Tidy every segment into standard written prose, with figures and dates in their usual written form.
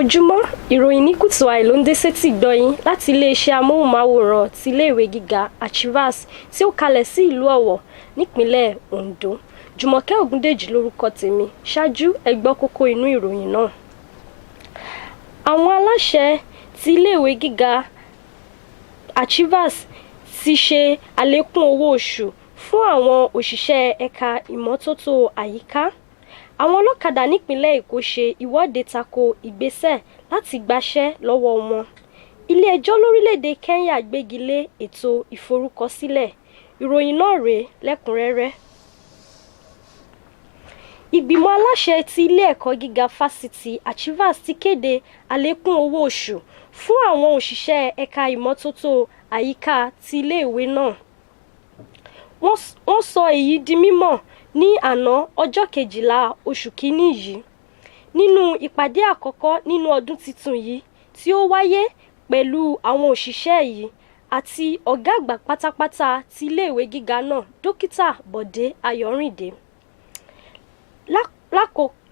ojúmọ́ ìròyìn ní kùtù àì ló ń dé sétí gbọ́yìn láti iléeṣẹ́ amóhùnmáwòrán ti iléèwé gíga Achievers tí ó kalẹ̀ sí ìlú Ọ̀wọ̀ nípínlẹ̀ Ondo. Jùmọ̀kẹ́ Ògúndèjì lórúkọ tèmi. Ṣáájú ẹ gbọ́ kókó inú ìròyìn náà. Àwọn aláṣẹ ti iléèwé gíga Achievers ti ṣe àlékún owó oṣù fún àwọn òṣìṣẹ́ ẹ̀ka ìmọ́tótó àyíká. Àwọn ọlọ́kadà nípínlẹ̀ Èkó ṣe ìwọ́de tako ìgbésẹ̀ láti gbaṣẹ́ lọ́wọ́ wọn. Ilé-ẹjọ́ lórílẹ̀‐èdè Kenya gbégi lé ètò ìforúkọsílẹ̀. Ìròyìn náà rèé lẹ́kùnrẹ́rẹ́. Ìgbìmọ̀ aláṣẹ ti ilé ẹ̀kọ́ gíga fásitì Achievers ti kéde àlékún owó oṣù fún àwọn òṣìṣẹ́ ẹ̀ka ìmọ́tótó àyíká ti iléèwé náà. Wọ́n sọ èyí di mímọ̀ ní àná ọjọ́ 12 oṣù kìíní yìí nínú ìpàdé àkọ́kọ́ nínú ọdún tuntun yìí tí ó wáyé pẹ̀lú àwọn òṣìṣẹ́ yìí àti ọ̀gá àgbà pátápátá ti iléèwé gíga náà dókítà Bọ̀dé Ayọ̀rìndé.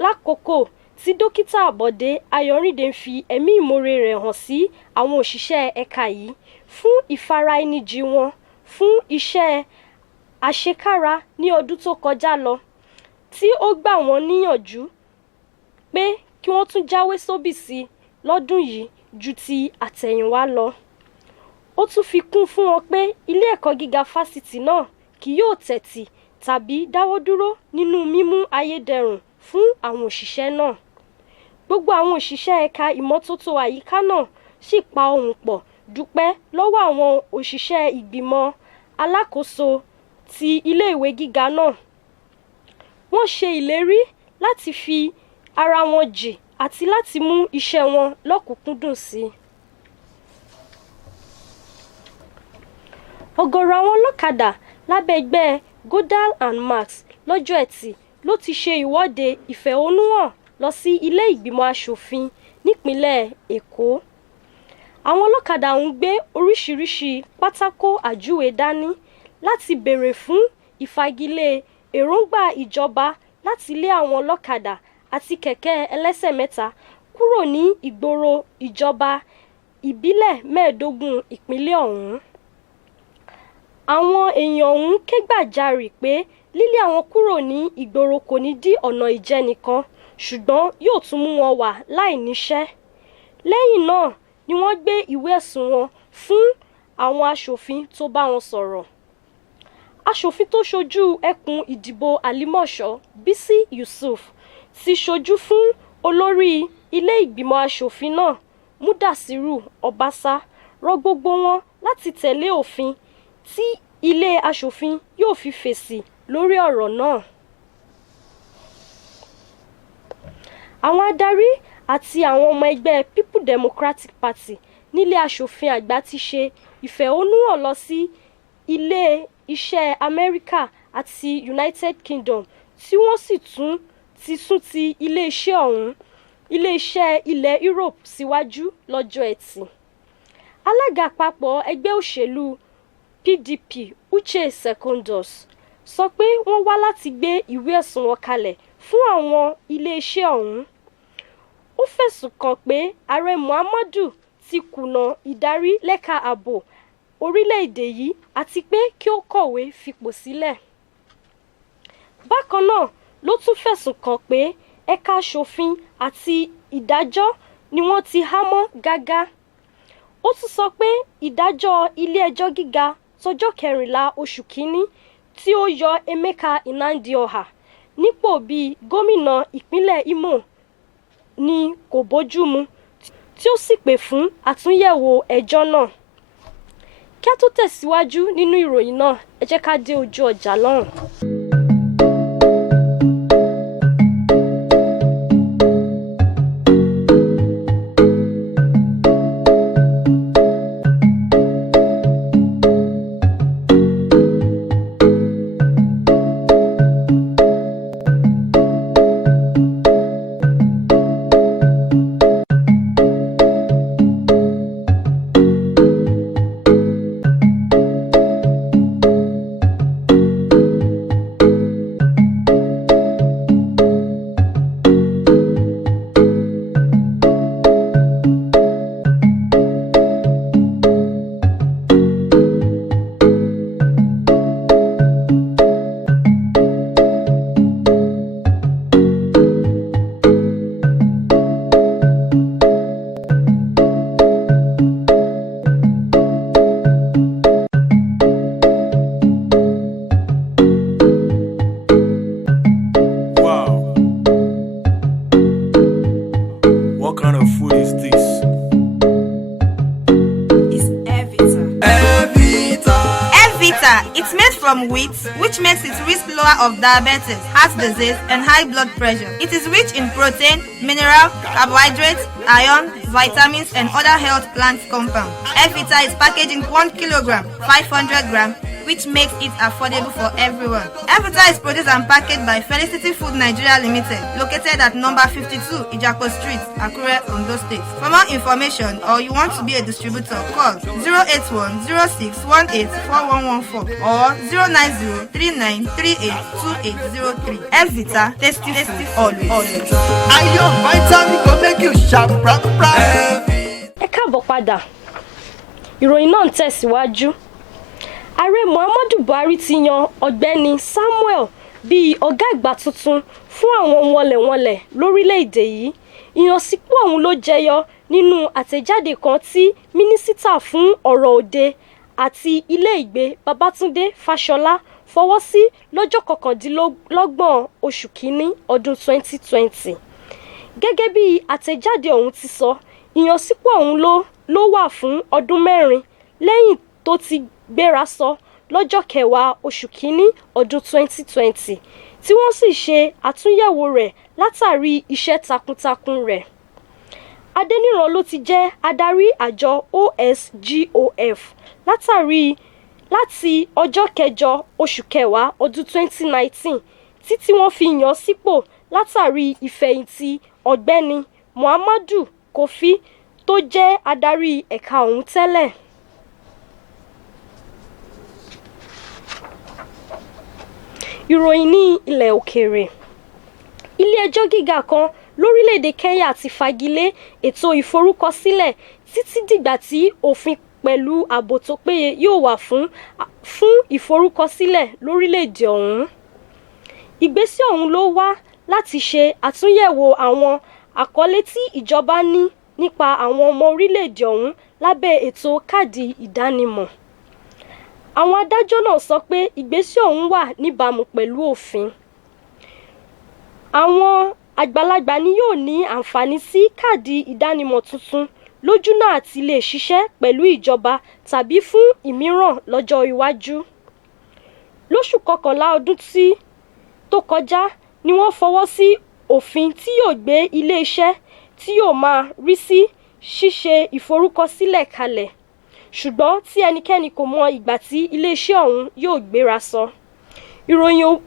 Lákòókò tí dókítà Bọ̀dé Ayọ̀rìndé ń fi ẹ̀mí ìmoore rẹ̀ hàn sí àwọn òṣìṣẹ́ ẹ̀ka yìí fún ìfara-ẹni-jì wọn fún iṣẹ́ àṣekára ní ọdún tó kọjá lọ, tí ó gbà wọ́n níyànjú pé kí wọ́n tún jáwé sóbìsì lọ́dún yìí ju ti àtẹ̀yìnwá lọ. Ó tún fi kún fún wọn pé ilé ẹ̀kọ́ gíga fásitì náà kì yóò tẹ̀tì tàbí dáwọ́ dúró nínú mímú ayédẹrùn fún àwọn òṣìṣẹ́ náà. Gbogbo àwọn òṣìṣẹ́ ẹ̀ka ìmọ́tótó àyíká náà sì pa ohùn pọ̀ dúpẹ́ lọ́wọ́ àwọn òṣìṣẹ́ ìgbìmọ̀ alákòóso ti iléèwé gíga náà. Wọ́n ṣe ìlérí láti fi ara wọn jì àti láti mú iṣẹ́ wọn lọ́kùnkúndùn sí i. Ọ̀gọ̀rọ̀ àwọn ọlọ́kadà lábẹ́ ẹgbẹ́ Godal and Max lọ́jọ́ Ẹtì ló ti ṣe ìwọ́de ìfẹ̀hónúhàn lọ sí ilé ìgbìmọ̀ aṣòfin nípínlẹ̀ Èkó. Àwọn ọlọ́kadà ń gbé oríṣiríṣi pátákó àjúwe dání láti béèrè fún ìfagilé èròǹgbà ìjọba láti lé àwọn ọlọ́kadà àti kẹ̀kẹ́ ẹlẹ́sẹ̀ mẹ́ta kúrò ní ìgboro ìjọba ìbílẹ̀ 15 ìpínlẹ̀ ọ̀hún. Àwọn èèyàn ọ̀hún kẹ́gbàjarè pé lílé àwọn kúrò ní ìgboro kò ní dí ọ̀nà ìjẹnìkan, ṣùgbọ́n yóò tún mú wọn wà láì níṣẹ́. Lẹ́yìn náà ni wọ́n gbé ìwé ẹ̀sùn wọn fún àwọn aṣòfin tó bá wọn sọ̀rọ̀. Aṣòfin tó ṣojú ẹkùn ìdìbò Àlímọ̀ṣọ́ Bísí Yusuf ti ṣojú fún olórí ilé ìgbìmọ̀ aṣòfin náà Múdàsírù Ọbaṣá rọ gbogbo wọn láti tẹ̀lé òfin tí ilé aṣòfin yóò fi fèsì lórí ọ̀rọ̀ náà. Àwọn adarí àti àwọn ọmọ ẹgbẹ́ People Democratic Party nílé aṣòfin àgbà ti ṣe ìfẹ̀hónúhàn lọ sí ilé iṣẹ́ Amẹ́ríkà àti United Kingdom tí wọ́n sì tún ti ilé-iṣẹ́ ọ̀hún ilé-iṣẹ́ ilẹ̀ Europe síwájú lọ́jọ́ Ẹtì. Alága àpapọ̀ ẹgbẹ́ òṣèlú PDP Uche Secondus sọ pé wọ́n wá láti gbé ìwé ẹ̀sùn wọn kalẹ̀ fún àwọn ilé-iṣẹ́ ọ̀hún. Ó fẹ̀sùn kàn pé ààrẹ Muhammadu ti kùnà ìdarí lẹ́ka ààbò orílẹ̀-èdè yìí àti pé kí ó kọ̀wé fipò sílẹ̀. Bákan náà ló tún fẹ̀sùn kàn pé ẹ̀ka aṣòfin àti ìdájọ́ ni wọ́n ti há mọ́ gágá. Ó tún sọ pé ìdájọ́ ilé-ẹjọ́ gíga tọjọ́ 14 oṣù kìíní tí ó yọ Emeka Nnamdi-Ọha nípò bíi gómìnà ìpínlẹ̀ Imo ni kò bójúmu, tí ó sì pè fún àtúnyẹ̀wò ẹjọ́ náà. Kí a tó tẹ̀síwájú nínú ìròyìn náà, ẹ jẹ́ ká dé ojú ọjà lọ́hùn. from wheat, which makes it risk lower of diabetes, heart disease, and high blood pressure. It is rich in protein, mineral, carbohydrates, iron, vitamins, and other health plant compounds. Evita is packaged in 1 kilogram, 500 grams, which makes it affordable for everyone. Evita is produced and packaged by Felicity Food Nigeria Limited, located at number 52 Ijako Street, Akure, Ondo State. For more information or you want to be a distributor, call 081-0618-4114 or 090-3938-2803. Evita, tasty always. Iron vitamin go make you sharp, bright. Ẹ káàbọ̀ padà. Ìròyìn náà ń tẹ̀síwájú. Ààrẹ Muhammadu Buhari ti yan Ọ̀gbẹ́ni Samuel bíi ọ̀gá àgbà tuntun fún àwọn wọnlẹ̀wọnlẹ̀ lórílẹ̀‐èdè yìí. Ìyànsípò ọ̀hún ló jẹyọ nínú àtẹ̀jáde kan tí mínísítà fún ọ̀rọ̀ òde àti ilé ìgbé Babátúndé Fáṣọlá fọwọ́ sí lọ́jọ́ 29 oṣù kínní ọdún 2020. Gẹ́gẹ́ bí àtẹ̀jáde ọ̀hún ti sọ, ìyànsípò ọ̀hún ló wà fún ọdún 4 lẹ́yìn tó ti gbéra sọ lọ́jọ́ 10 oṣù kínní ọdún 2020 tí wọ́n sì ṣe àtúnyẹ̀wò rẹ̀ látàrí iṣẹ́ takuntakun rẹ̀. Adéníran ló ti jẹ́ adarí àjọ OSGOF láti ọjọ́ 8 oṣù kẹwàá ọdún 2019 títí wọ́n fi yàn án sípò látàrí ìfẹ̀yìntì Ọ̀gbẹ́ni Muhammadu Kofi tó jẹ́ adarí ẹ̀ka ọ̀hún tẹ́lẹ̀. Ìròyìn ní ilẹ̀ òkèèrè. Ilé-ẹjọ́ gíga kan lórílẹ̀‐èdè Kenya ti fagilé ètò ìforúkọsílẹ̀ títí dìgbà tí òfin pẹ̀lú ààbò tó péye yóò wà fún ìforúkọsílẹ̀ lórílẹ̀‐èdè ọ̀hún. Ìgbésẹ̀ ọ̀hún ló wá láti ṣe àtúnyẹ̀wò àwọn àkọlé tí ìjọba ní nípa àwọn ọmọ orílẹ̀‐èdè ọ̀hún lábẹ́ ètò káàdì ìdánimọ̀. Àwọn adájọ́ náà sọ pé ìgbésẹ̀ ọ̀hún wà níbàámu pẹ̀lú òfin. Àwọn àgbàlagbà ni yóò ní àǹfààní sí káàdì ìdánimọ̀ tuntun lójúnà àti lè ṣiṣẹ́ pẹ̀lú ìjọba tàbí fún ìmíràn lọ́jọ́ iwájú. Lóṣù kọkànlá ọdún tó kọjá ni wọ́n fọwọ́ sí òfin tí yóò gbé ilé-iṣẹ́ tí yóò máa rí sí ṣíṣe ìforúkọsílẹ̀ kalẹ̀. Ṣùgbọ́n tí ẹnikẹ́ni kò mọ ìgbà tí iléeṣẹ́ ọ̀hún yóò gbéra sọ.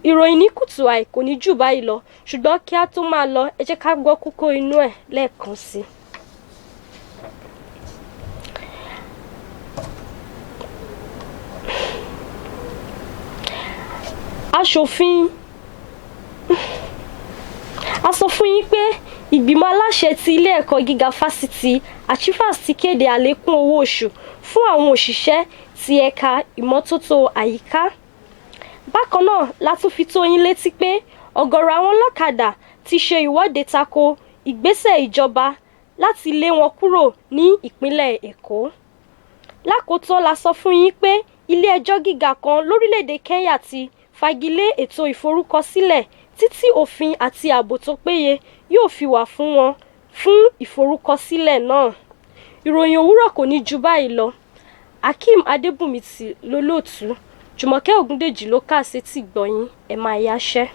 Ìròyìn ní kùtù àì kò ní jù báyìí lọ, ṣùgbọ́n kí a tó máa lọ ẹ jẹ́ ká gbọ́ kókó inú ẹ̀ lẹ́ẹ̀kan sí. Aṣòfin a sọ fún yín pé ìgbìmọ̀ aláṣẹ ti ilé ẹ̀kọ́ gíga fásitì Achievers ti kéde àlékún owó oṣù fún àwọn òṣìṣẹ́ ti ẹ̀ka ìmọ́tótó àyíká. Bákan náà la tún fi tó yín létí pé ọ̀gọ̀rọ̀ àwọn ọlọ́kadà ti ṣe ìwọ́de tako ìgbésẹ̀ ìjọba láti lé wọn kúrò ní ìpínlẹ̀ Èkó. Lákòótán la sọ fún yín pé ilé ẹjọ́ gíga kan lórílẹ̀‐èdè Kenya ti fagilé ètò ìforúkọsílẹ̀ títí òfin àti ààbò tó péye yóò fi wà fún wọn fún ìforúkọsílẹ̀ náà. Ìròyìn òwúrọ̀ kò ní ju báyìí lọ. Akeem Adébùnmi ti lólóòtú, Jùmọ̀kẹ́ Ògúndèjì ló kà sétí gbọ̀yìn. Ẹ máa yáṣẹ́.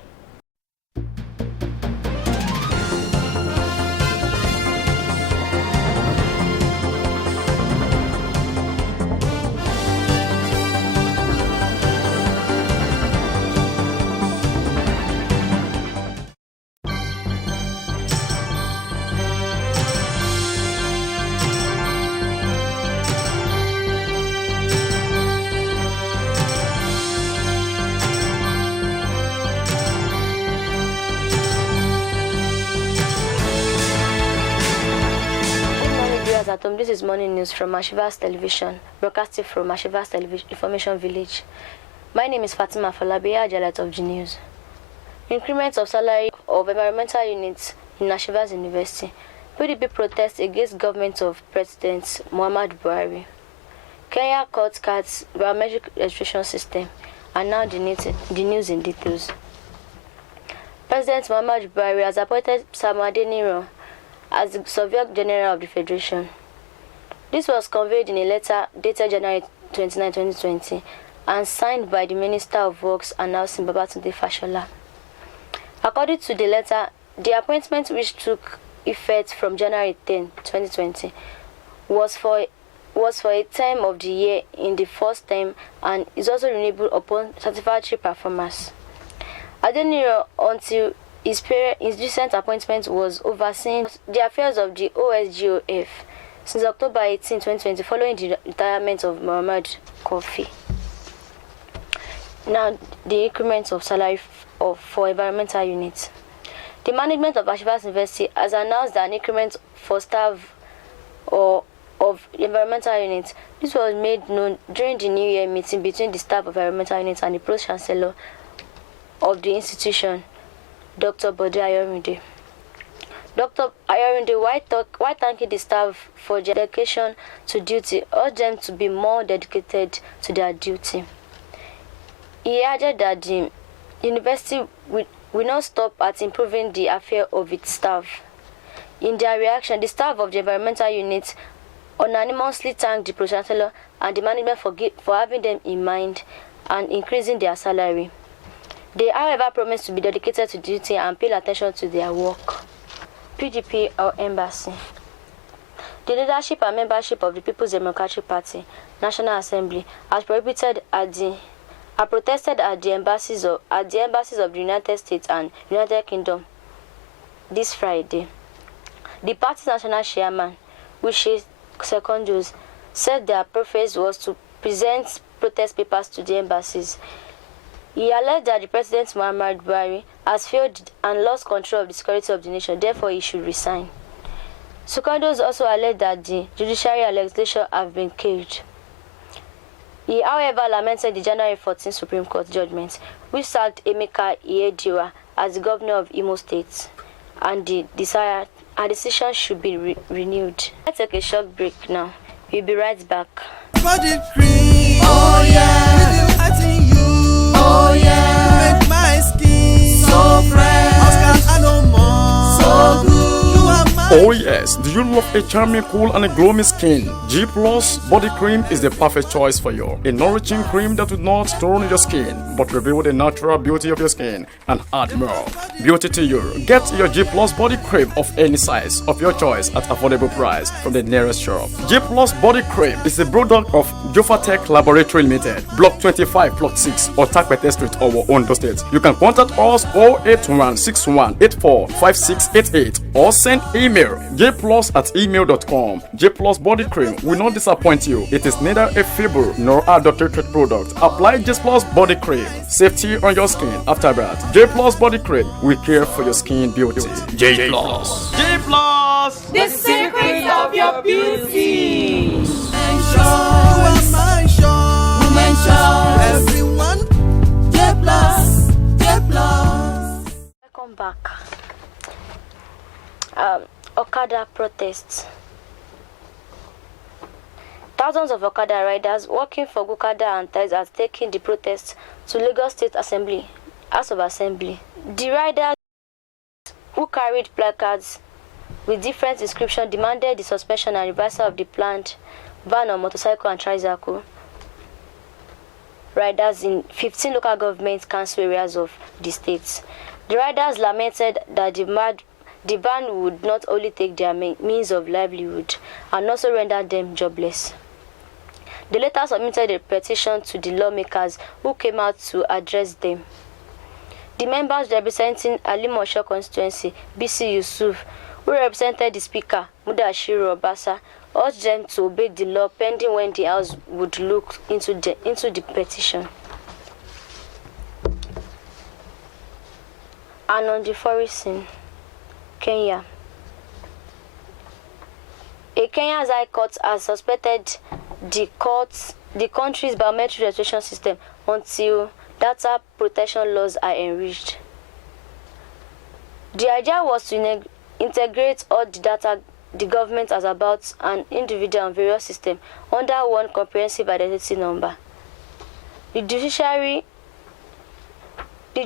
This is morning news from Ashivas Television, broadcasting from Ashivas Television Information Village. My name is Fatima Falabiya, Jalat of G News. Increment of salary of environmental units in Ashivas University. PDP protests against government of President Muhammadu Buhari. Kenya court cuts biometric registration system, and now the news in details. President Muhammadu Buhari has appointed Sam Adeniran as the Surveyor General of the Federation. This was conveyed in a letter dated January 29, 2020, and signed by the Minister of Works and Housing Babatunde Fashola. According to the letter, the appointment, which took effect from January 10, 2020, was for a term of the year in the first term and is also renewable upon satisfactory performance. Adeniro, until his recent appointment, was overseeing the affairs of the OSGOF since October 18, 2020, following the retirement of Muhammad Kofi. Now, the increment of salary for environmental units. The management of Ashivas University has announced an increment for staff of environmental units. This was made known during the New Year meeting between the staff of environmental units and the Pro-Chancellor of the institution, Dr. Bode Ayorinde. Dr. Ayorinde, while thanking the staff for their dedication to duty, urged them to be more dedicated to their duty. He added that the university will not stop at improving the affair of its staff. In their reaction, the staff of the environmental unit unanimously thanked the Pro-Chancellor and the management for having them in mind and increasing their salary. They, however, promised to be dedicated to duty and pay attention to their work. PDP or Embassy. The leadership and membership of the People's Democratic Party, National Assembly, has protested at the embassies of the United States and United Kingdom this Friday. The party's national chairman, Uche Secondos, said their preference was to present protest papers to the embassies. He alleged that the President Muhammad Buhari has failed and lost control of the security of the nation, therefore he should resign. Secondos also alleged that the judiciary and legislature have been caged. He, however, lamented the January 14 Supreme Court judgment, which sacked Emeka Ihedioha as the governor of Imo State, and the decision should be renewed. Let's take a short break now. We'll be right back. Body cream, oh yeah, I you, oh yeah, make my skin so fresh. Oscar, I know more, so good. You are my. Oh yes, do you love a charming, cool and a glowing skin? G Plus Body Cream is the perfect choice for you. A nourishing cream that will not tone your skin, but reveal the natural beauty of your skin and add more beauty to you. Get your G Plus Body Cream of any size of your choice at affordable price from the nearest shop. G Plus Body Cream is a product of Jofatech Laboratory Limited, Block 25, Plot 6, Otakpete Street, Owo, Ondo State. You can contact us 08161845688 or send email jplus@email.com. J Plus Body Cream will not disappoint you. It is neither a feeble nor adulterated product. Apply J Plus Body Cream. Safety on your skin after bath. J Plus Body Cream will care for your skin beauty. J Plus. J Plus, the secret of your beauty. you are my shore, Women shore. everyone. J Plus, J Plus. Welcome back. Okada protests. Thousands of Okada riders working for Gukada and Ties are taking the protests to Lagos State Assembly, House of Assembly. The riders, who carried placards with different inscriptions, demanded the suspension and reversal of the planned ban on motorcycle and tricycle riders in 15 local government council areas of the state. The riders lamented that the ban would not only take their means of livelihood and also render them jobless. They later submitted a petition to the lawmakers who came out to address them. The members representing Alimosho constituency, BC Yusuf, who represented the speaker, Mudashiru Obasa, urged them to obey the law pending when the House would look into the petition. And on the forest scene, Kenya. A Kenya's High Court has suspended the country's biometric registration system until data protection laws are enriched. The idea was to integrate all the data the government has about an individual and various systems under one comprehensive identity number. The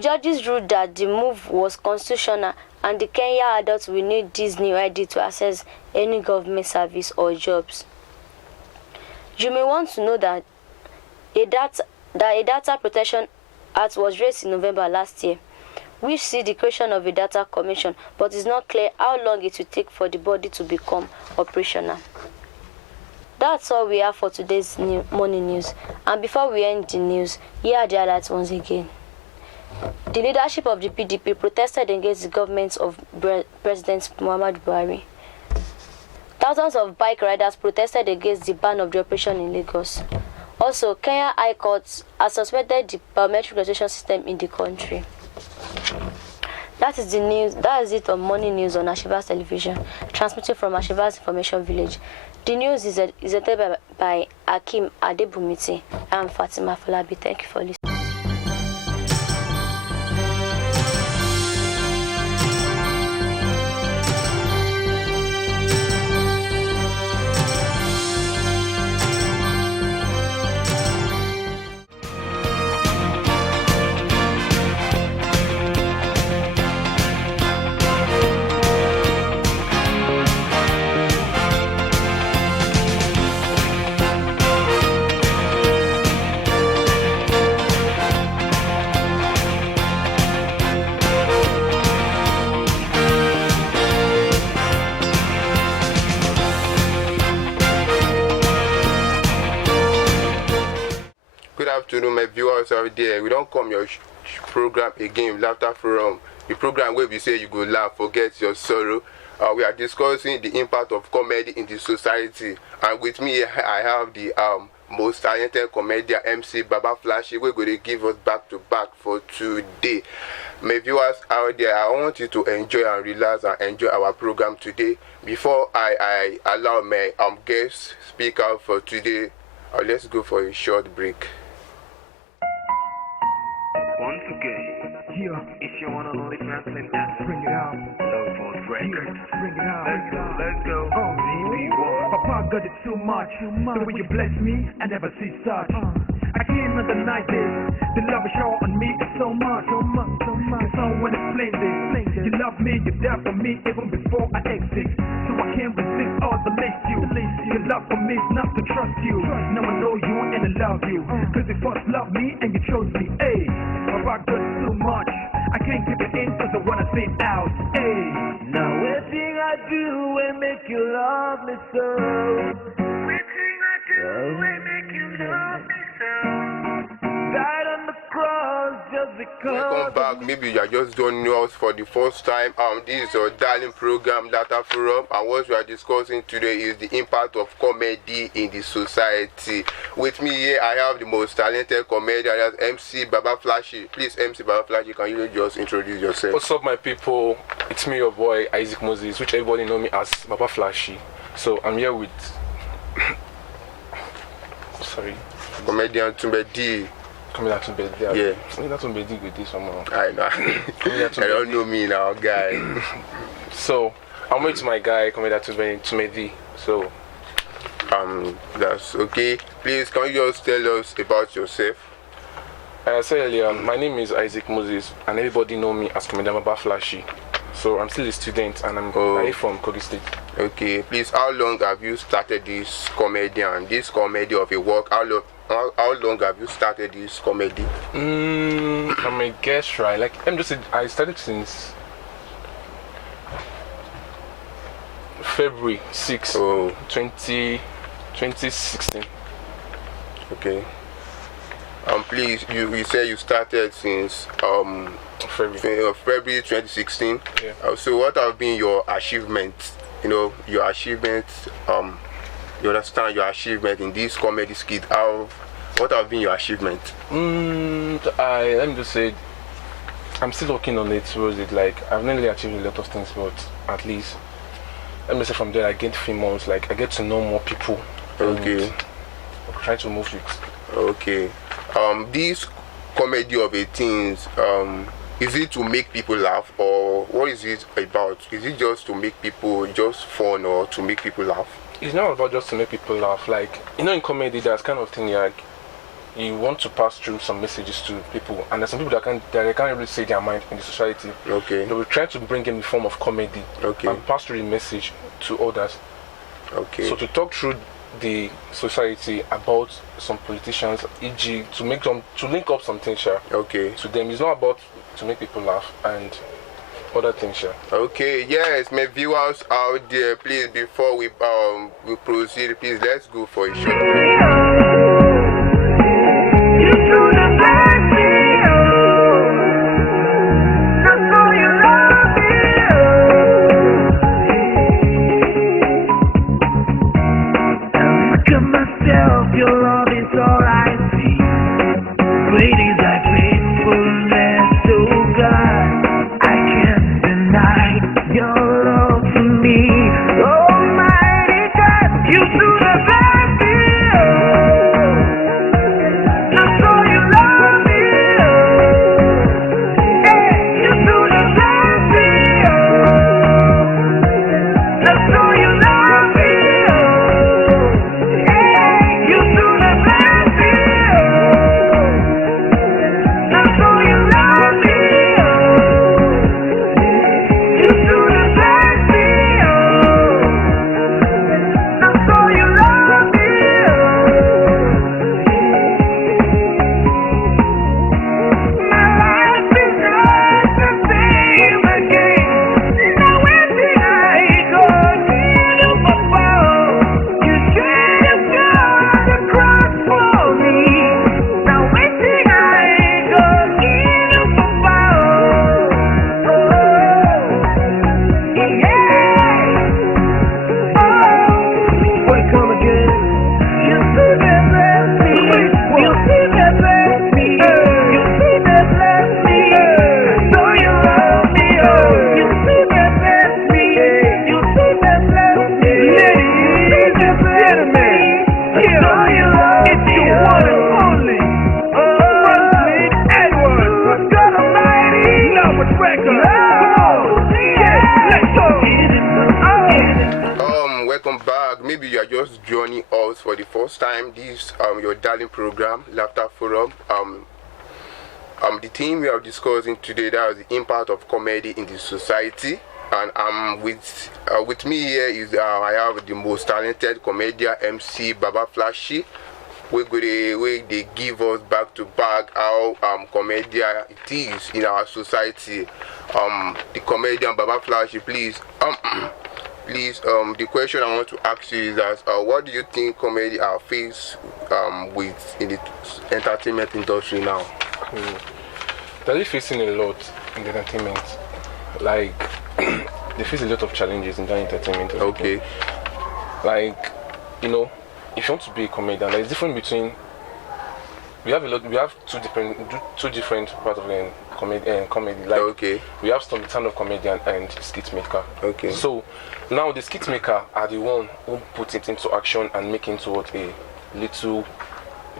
judges ruled that the move was constitutional and the Kenya adults will need this new ID to access any government service or jobs. You may want to know that that a Data Protection Act was raised in November last year, which sees the creation of a data commission, but it's not clear how long it will take for the body to become operational. That's all we have for today's morning news. And before we end the news, here are the highlights once again. The leadership of the PDP protested against the government of President Muhammadu Buhari. Thousands of bike riders protested against the ban of the operation in Lagos. Also, Kenya High Court has suspended the biometric registration system in the country. That is the news. That is it on morning news on Ashivas Television, transmitting from Ashivas Information Village. The news is edited by Akim Adebumiti. I am Fatima Falabi. Thank you for listening. Good afternoon, my viewers out there. We don't come your program again, Laughter Forum. The program where we say you go laugh, forget your sorrow. We are discussing the impact of comedy in the society. And with me, I have the most talented comedian, MC Baba Flashy. We're going to give us back to back for today. My viewers out there, I want you to enjoy and relax and enjoy our program today. Before I allow my guest speaker for today, let's go for a short break. Once again, it's your one and only Franklin S. Bring it out. Love on record. Bring it out. Let's go. Papa got it too much. The way you bless me, I never see such. I can't deny this. The love you show on me is so much. Can someone explain this? You love me, you die for me even before I exit. So I can't resist all the lace you. Your love for me is not to trust you. Now I know you and I love you. Cause you first loved me and you chose me. Ayy, Papa got it too much. I can't keep it in cause I wanna say it out. Ayy. Now everything I do will make you love me so. Everything I do will make you love me so. Died on the cross just because. Welcome back. Maybe you are just joining us for the first time. This is your darling program, Data Forum, and what we are discussing today is the impact of comedy in the society. With me here, I have the most talented comedian, that's MC Baba Flashy. Please, MC Baba Flashy, can you just introduce yourself? What's up, my people? It's me, your boy Isaac Moses, which everybody know me as Baba Flashy. So I'm here with comedian Tumbedi. Comedian Tumbedi. Yeah. Comedian Tumbedi with this somehow. I know. I don't know me now, guy. So I'm with my guy, comedian Tumbedi. So that's okay. Please, can you just tell us about yourself? I said earlier, my name is Isaac Moses, and everybody know me as comedian Baba Flashy. So I'm still a student, and I'm from Kogi State. Okay. Please, how long have you started this comedy of a work? How long have you started this comedy? I'm a guest, right? Like, I'm just I started since February 6, 2016. Okay. Please, you say you started since February 2016. Yeah. So what have been your achievements? You understand your achievement in this comedy skit. What have been your achievements? Let me just say, I'm still working on it towards it. Like, I've not really achieved a lot of things, but at least, let me say from there, I get famous. Like, I get to know more people. Okay. Try to move it. Okay. This comedy of 18s, is it to make people laugh, or what is it about? Is it just to make people just fun, or to make people laugh? It's not about just to make people laugh. Like, in comedy, there's kind of thing like you want to pass through some messages to people, and there's some people that can't really say their mind in the society. Okay. So we try to bring in the form of comedy, okay, and pass through the message to others. Okay. So to talk through the society about some politicians, e.g., to make them to link up some things, Okay. to them. It's not about to make people laugh and other things, Okay, yes, my viewers out there, please, before we proceed, please let's go for a short break. Myself, your love is all I see. Great is thy faithfulness, oh God. I can't deny your love for me. Almighty God, you do the best. That's all you love me. Hey, you do the best. That's all you love me. Welcome back. Maybe you are just joining us for the first time. This your darling program, Laughter Forum. The theme we are discussing today, that is the impact of comedy in the society. And with me here is I have the most talented comedian, MC Baba Flashy. Where they give us back to back how comedian it is in our society. The comedian Baba Flashy, please. Please, the question I want to ask you is that what do you think comedy are faced with in the entertainment industry now? They're facing a lot in the entertainment. Like, they face a lot of challenges in the entertainment. Okay. Like, you know, if you want to be a comedian, there's difference between. We have two different parts of the comedy. Like, okay. We have stand-up comedian and skit maker. Okay. So now the skit maker are the one who put it into action and make into what a little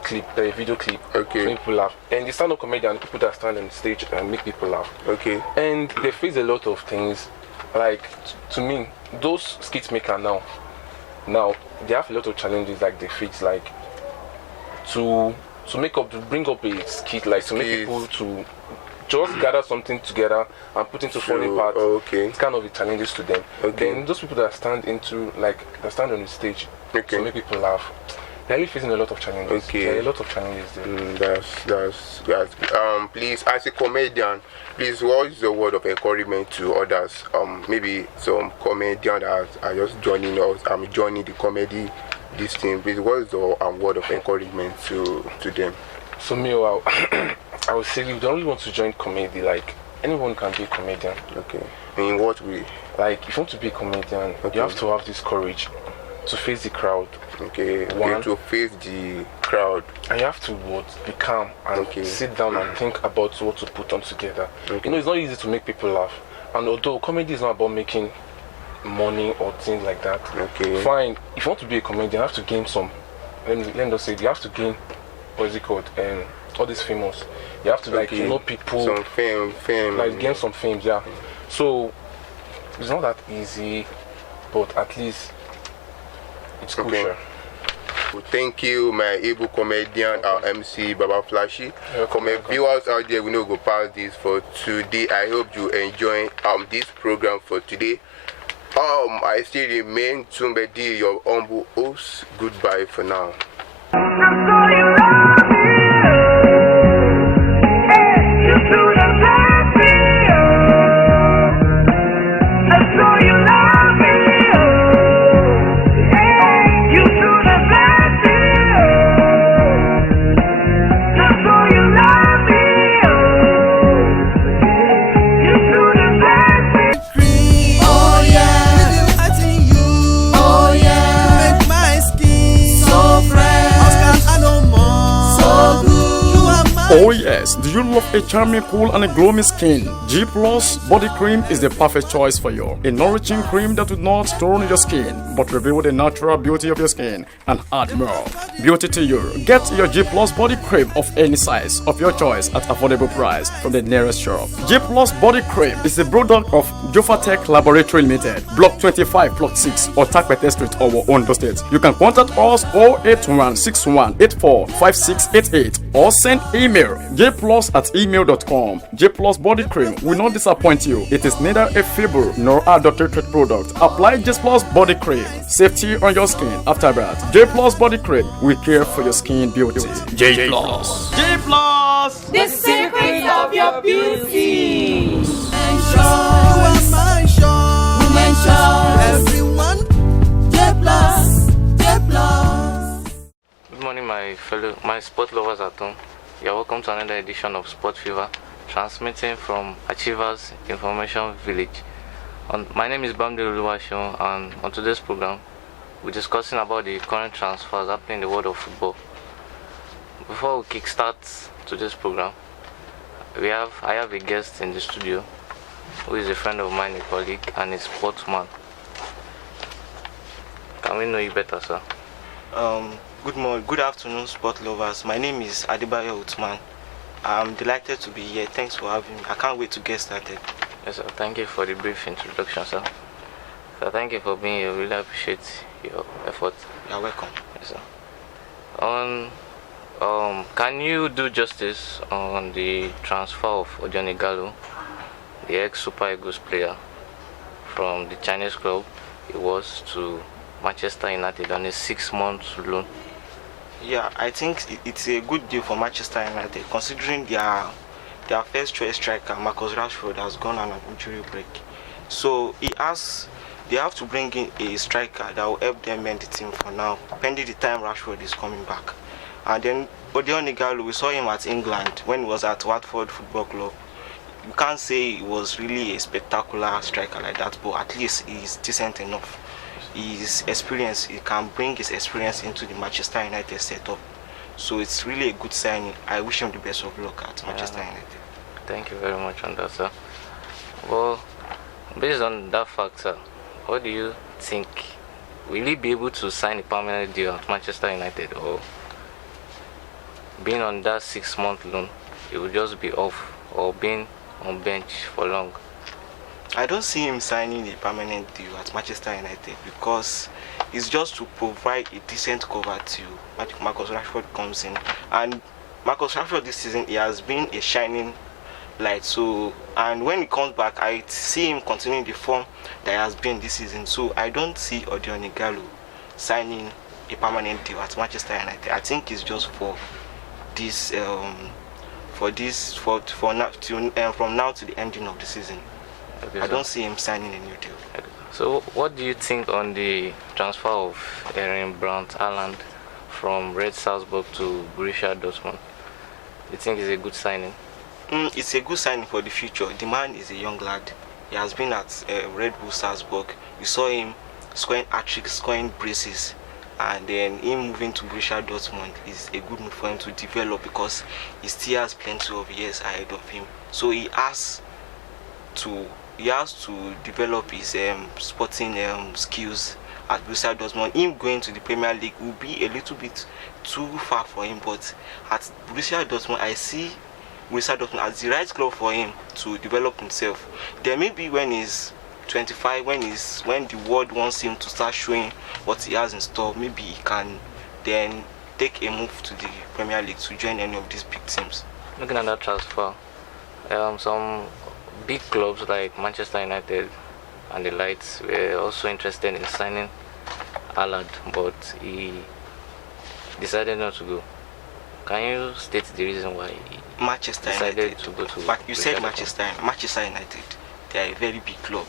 clip, a video clip, okay, to make people laugh. And the stand-up comedian, people that stand on the stage and make people laugh. Okay. And they face a lot of things. Like, to me, those skit maker now they have a lot of challenges. Like, they face, like, to bring up a skit, like, to make people to just gather something together and put into funny parts. Okay. It's kind of a challenges to them. Okay. Then those people that stand on the stage, okay, to make people laugh, they're really facing a lot of challenges. Okay. There are a lot of challenges there. That's please, as a comedian, please, what is the word of encouragement to others? Maybe some comedian that are just joining us, joining the comedy, this thing. Please, what is the word of encouragement to them? So me, I would say you don't really want to join comedy. Like, anyone can be a comedian. Okay. In what way? Like, if you want to be a comedian, okay, you have to have this courage to face the crowd. Okay. One, to face the crowd. And you have to be calm and sit down and think about what to put on together. Okay. You know, it's not easy to make people laugh. And although comedy is not about making money or things like that, okay, fine. If you want to be a comedian, you have to gain some. Let me just say, you have to gain, what is it called? All these famous. You have to, like, okay, people. Some fame. Like, gain some fame, yeah. So it's not that easy, but at least it's crucial. Well, thank you, my able comedian, MC Baba Flashy. For my viewers out there, we know go past this for today. I hope you enjoy this program for today. I still remain Tumbedi, your humble host. Goodbye for now. Oh yes, do you love a charming, cool and a glowing skin? G Plus Body Cream is the perfect choice for you. A nourishing cream that will not tone your skin, but reveal the natural beauty of your skin and add more beauty to you. Get your G Plus Body Cream of any size of your choice at affordable price from the nearest shop. G Plus Body Cream is a product of Jofatech Laboratory Limited, Block 25, Plot 6, or Takpete Street, Owo, Ondo State. You can contact us 08161845688 or send email jplus@email.com. J Plus Body Cream will not disappoint you. It is neither a feeble nor adulterated product. Apply J Plus Body Cream. Safety on your skin after that. J Plus Body Cream will care for your skin beauty. J Plus. J Plus, the secret of your beauty. Everyone, J Plus, J Plus. Good morning, my sport lovers at home. You are welcome to another edition of Sport Fever, transmitting from Achievers Information Village. My name is Bamdi Oluwashon, and on today's program, we're discussing about the current transfers happening in the world of football. Before we kickstart today's program, I have a guest in the studio who is a friend of mine, a colleague, and a sportsman. Can we know you better, sir? Good afternoon, sport lovers. My name is Adebayo Utman. I'm delighted to be here. Thanks for having me. I can't wait to get started. Yes, sir. Thank you for the brief introduction, sir. So thank you for being here. Really appreciate your effort. You're welcome. Yes, sir. Can you do justice on the transfer of Odion Igalo, the ex-Super Eagles player, from the Chinese club he was to Manchester United on a 6-month loan? Yeah, I think it's a good deal for Manchester United, considering their first choice striker, Marcus Rashford, has gone on an injury break. So they have to bring in a striker that will help them mend the team for now, pending the time Rashford is coming back. And then Odion Igalo, we saw him at England when he was at Watford Football Club. You can't say he was really a spectacular striker like that, but at least he's decent enough. His experience, he can bring his experience into the Manchester United setup. So it's really a good signing. I wish him the best of luck at Manchester United. Thank you very much on that, sir. Well, based on that fact, sir, what do you think? Will he be able to sign a permanent deal at Manchester United, or being on that 6-month loan, he will just be off or being on bench for long? I don't see him signing a permanent deal at Manchester United because it's just to provide a decent cover till Marcus Rashford comes in. And Marcus Rashford this season, he has been a shining light. So, and when he comes back, I see him continuing the form that he has been this season. So I don't see Odion Igalo signing a permanent deal at Manchester United. I think it's just for this, from now to the ending of the season. Okay, I don't see him signing a new deal. Okay. So what do you think on the transfer of Erling Braut Haaland from Red Salzburg to Borussia Dortmund? Do you think it's a good signing? It's a good signing for the future. The man is a young lad. He has been at Red Bull Salzburg. We saw him scoring hat-tricks, scoring braces, and then him moving to Borussia Dortmund is a good move for him to develop because he still has plenty of years ahead of him. So he has to develop his sporting skills at Borussia Dortmund. Him going to the Premier League will be a little bit too far for him, but at Borussia Dortmund, I see Borussia Dortmund as the right club for him to develop himself. There may be when he's 25, when the world wants him to start showing what he has in store, maybe he can then take a move to the Premier League to join any of these big teams. Looking at that transfer, some big clubs like Manchester United, and the Lights were also interested in signing Allard, but he decided not to go. Can you state the reason why he Manchester decided United. to go to? But you said Borussia Manchester United. They are a very big club.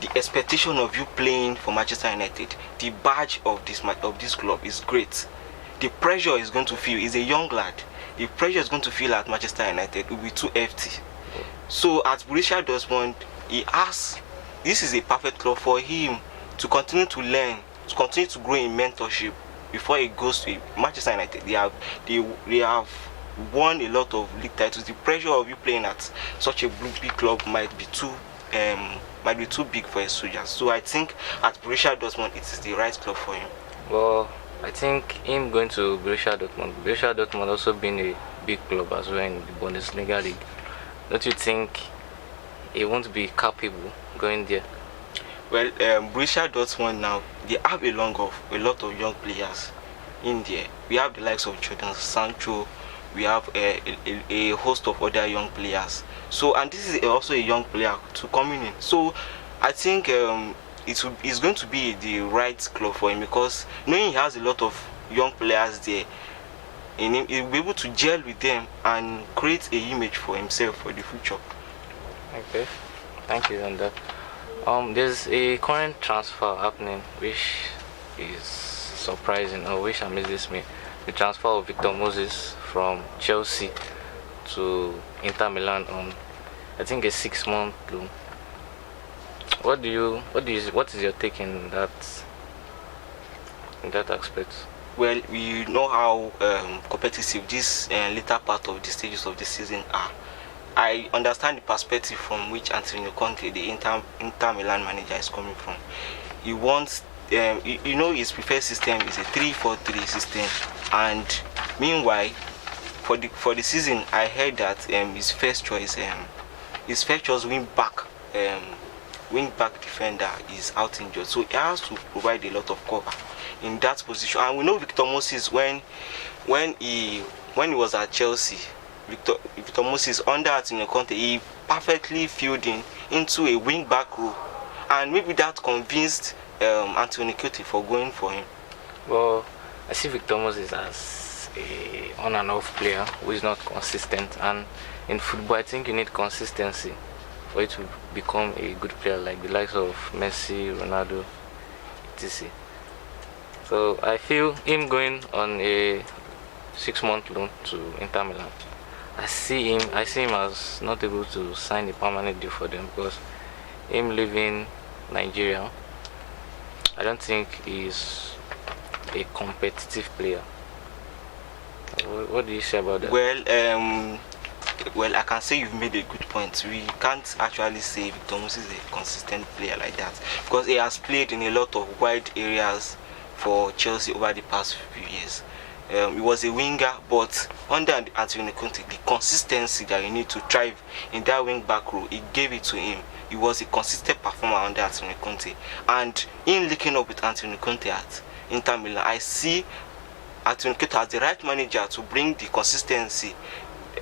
The expectation of you playing for Manchester United, the badge of this club is great. The pressure is going to feel. He's a young lad. The pressure is going to feel at Manchester United will be too hefty. So at Borussia Dortmund, this is a perfect club for him to continue to learn, to continue to grow in mentorship before he goes to Manchester United. They have won a lot of league titles. The pressure of you playing at such a big club might be too big for a soldier. So I think at Borussia Dortmund it is the right club for him. Well, I think him going to Borussia Dortmund also being a big club as well in the Bundesliga league. Don't you think he won't be capable going there? Well, Borussia Dortmund now, they have a lot of young players in there. We have the likes of Jordan Sancho. We have a host of other young players. So, and this is also a young player to coming in. So, I think it's going to be the right club for him, because knowing he has a lot of young players there, in him, he'll be able to gel with them and create an image for himself for the future. Okay, thank you on that. There's a current transfer happening which is surprising, or which amazes me. The transfer of Victor Moses from Chelsea to Inter Milan on, I think, a 6-month loan. What is your take in that aspect? Well, we know how competitive this later part of the stages of the season are. I understand the perspective from which Antonio Conte, the Inter Milan manager, is coming from. He wants, his preferred system is a 3-4-3 system, and meanwhile, for the season, I heard that his first choice wing back defender is out injured, so he has to provide a lot of cover in that position. And we know Victor Moses, when he was at Chelsea, Victor Moses under Antonio Conte, he perfectly filled into a wing back role, and maybe that convinced Antonio Conte for going for him. Well, I see Victor Moses as a on and off player who is not consistent, and in football I think you need consistency for you to become a good player, like the likes of Messi, Ronaldo, etc. So I feel him going on a 6-month loan to Inter Milan, I see him as not able to sign a permanent deal for them, because him leaving Nigeria, I don't think he's a competitive player. What do you say about that? Well, I can say you've made a good point. We can't actually say Victor Moses is a consistent player like that, because he has played in a lot of wide areas for Chelsea over the past few years. He was a winger, but under Antonio Conte, the consistency that you need to thrive in that wing back role, he gave it to him. He was a consistent performer under Antonio Conte, and in linking up with Antonio Conte at Inter Milan, I see Antonio Conte as the right manager to bring the consistency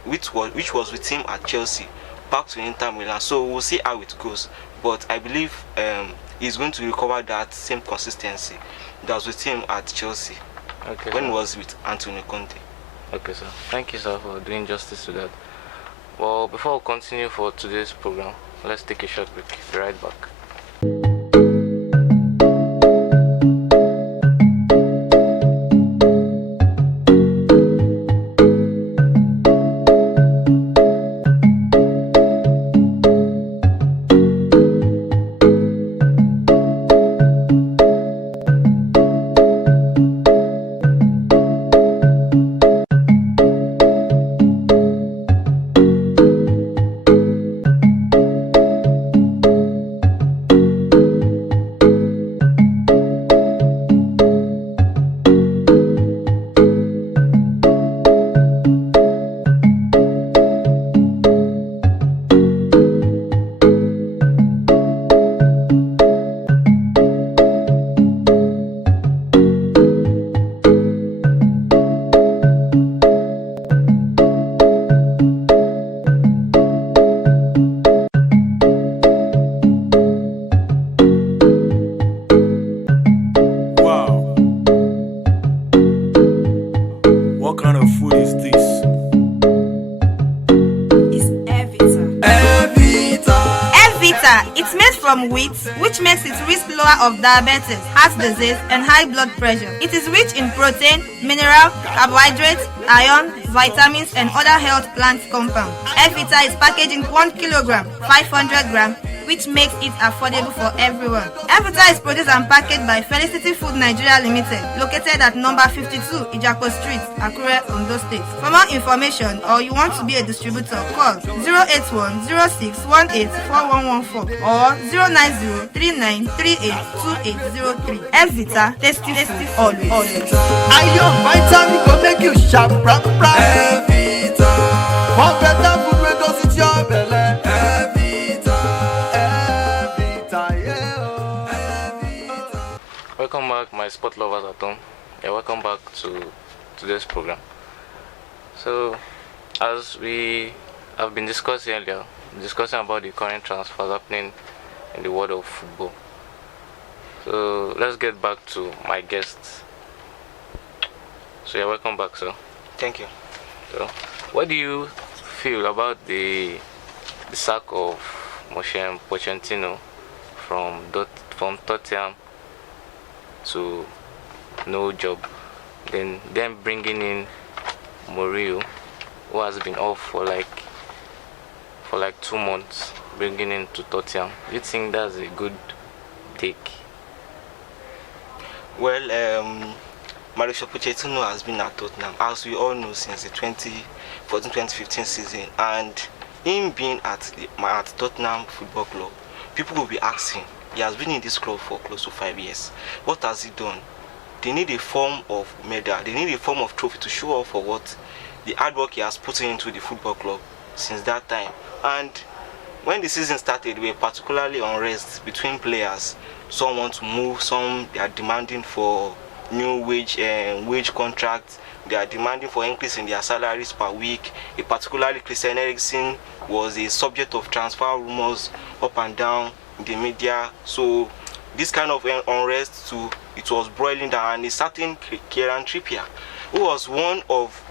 which was with him at Chelsea back to Inter Milan. So we'll see how it goes, but I believe he's going to recover that same consistency that was with him at Chelsea when he was with Antonio Conte. Okay, sir. Thank you, sir, for doing justice to that. Well, before we continue for today's program, let's take a short break. Be right back. It's made from wheat, which makes it risk lower of diabetes, heart disease, and high blood pressure. It is rich in protein, mineral, carbohydrates, iron, vitamins, and other health plant compounds. Evita is packaged in 1 kilogram, 500 grams, which makes it affordable for everyone. Evita is produced and packaged by Felicity Food Nigeria Limited, located at number 52 Ijako Street, Akure, Ondo State. For more information or you want to be a distributor, call 081-0618-4114 or 090-3938-2803. Evita, tasty always. Iron vitamin go make you sharp, brap, brap. Evita. For better food, we go sit your belly. Welcome back, my sport lovers at home. Yeah, welcome back to today's program. So, as we have been discussing earlier, discussing about the current transfers happening in the world of football. So, let's get back to my guests. So, yeah, welcome back, sir. Thank you. So, what do you feel about the sack of Moshe Pochettino from Tottenham to no job, then bringing in Mourinho, who has been off for like 2 months, bringing in to Tottenham? Do you think that's a good take? Well, Mauricio Pochettino has been at Tottenham, as we all know, since the 2014-2015 season, and him being at Tottenham Football Club, people will be asking, he has been in this club for close to 5 years. What has he done? They need a form of medal. They need a form of trophy to show off for what the hard work he has put into the football club since that time. And when the season started, we were particularly unrest between players. Some want to move, some they are demanding for new wage contracts. They are demanding for increase in their salaries per week. Particularly Christian Eriksen was a subject of transfer rumors up and down in the media. So this kind of unrest it was boiling down, and a certain Kieran Trippier, who was one of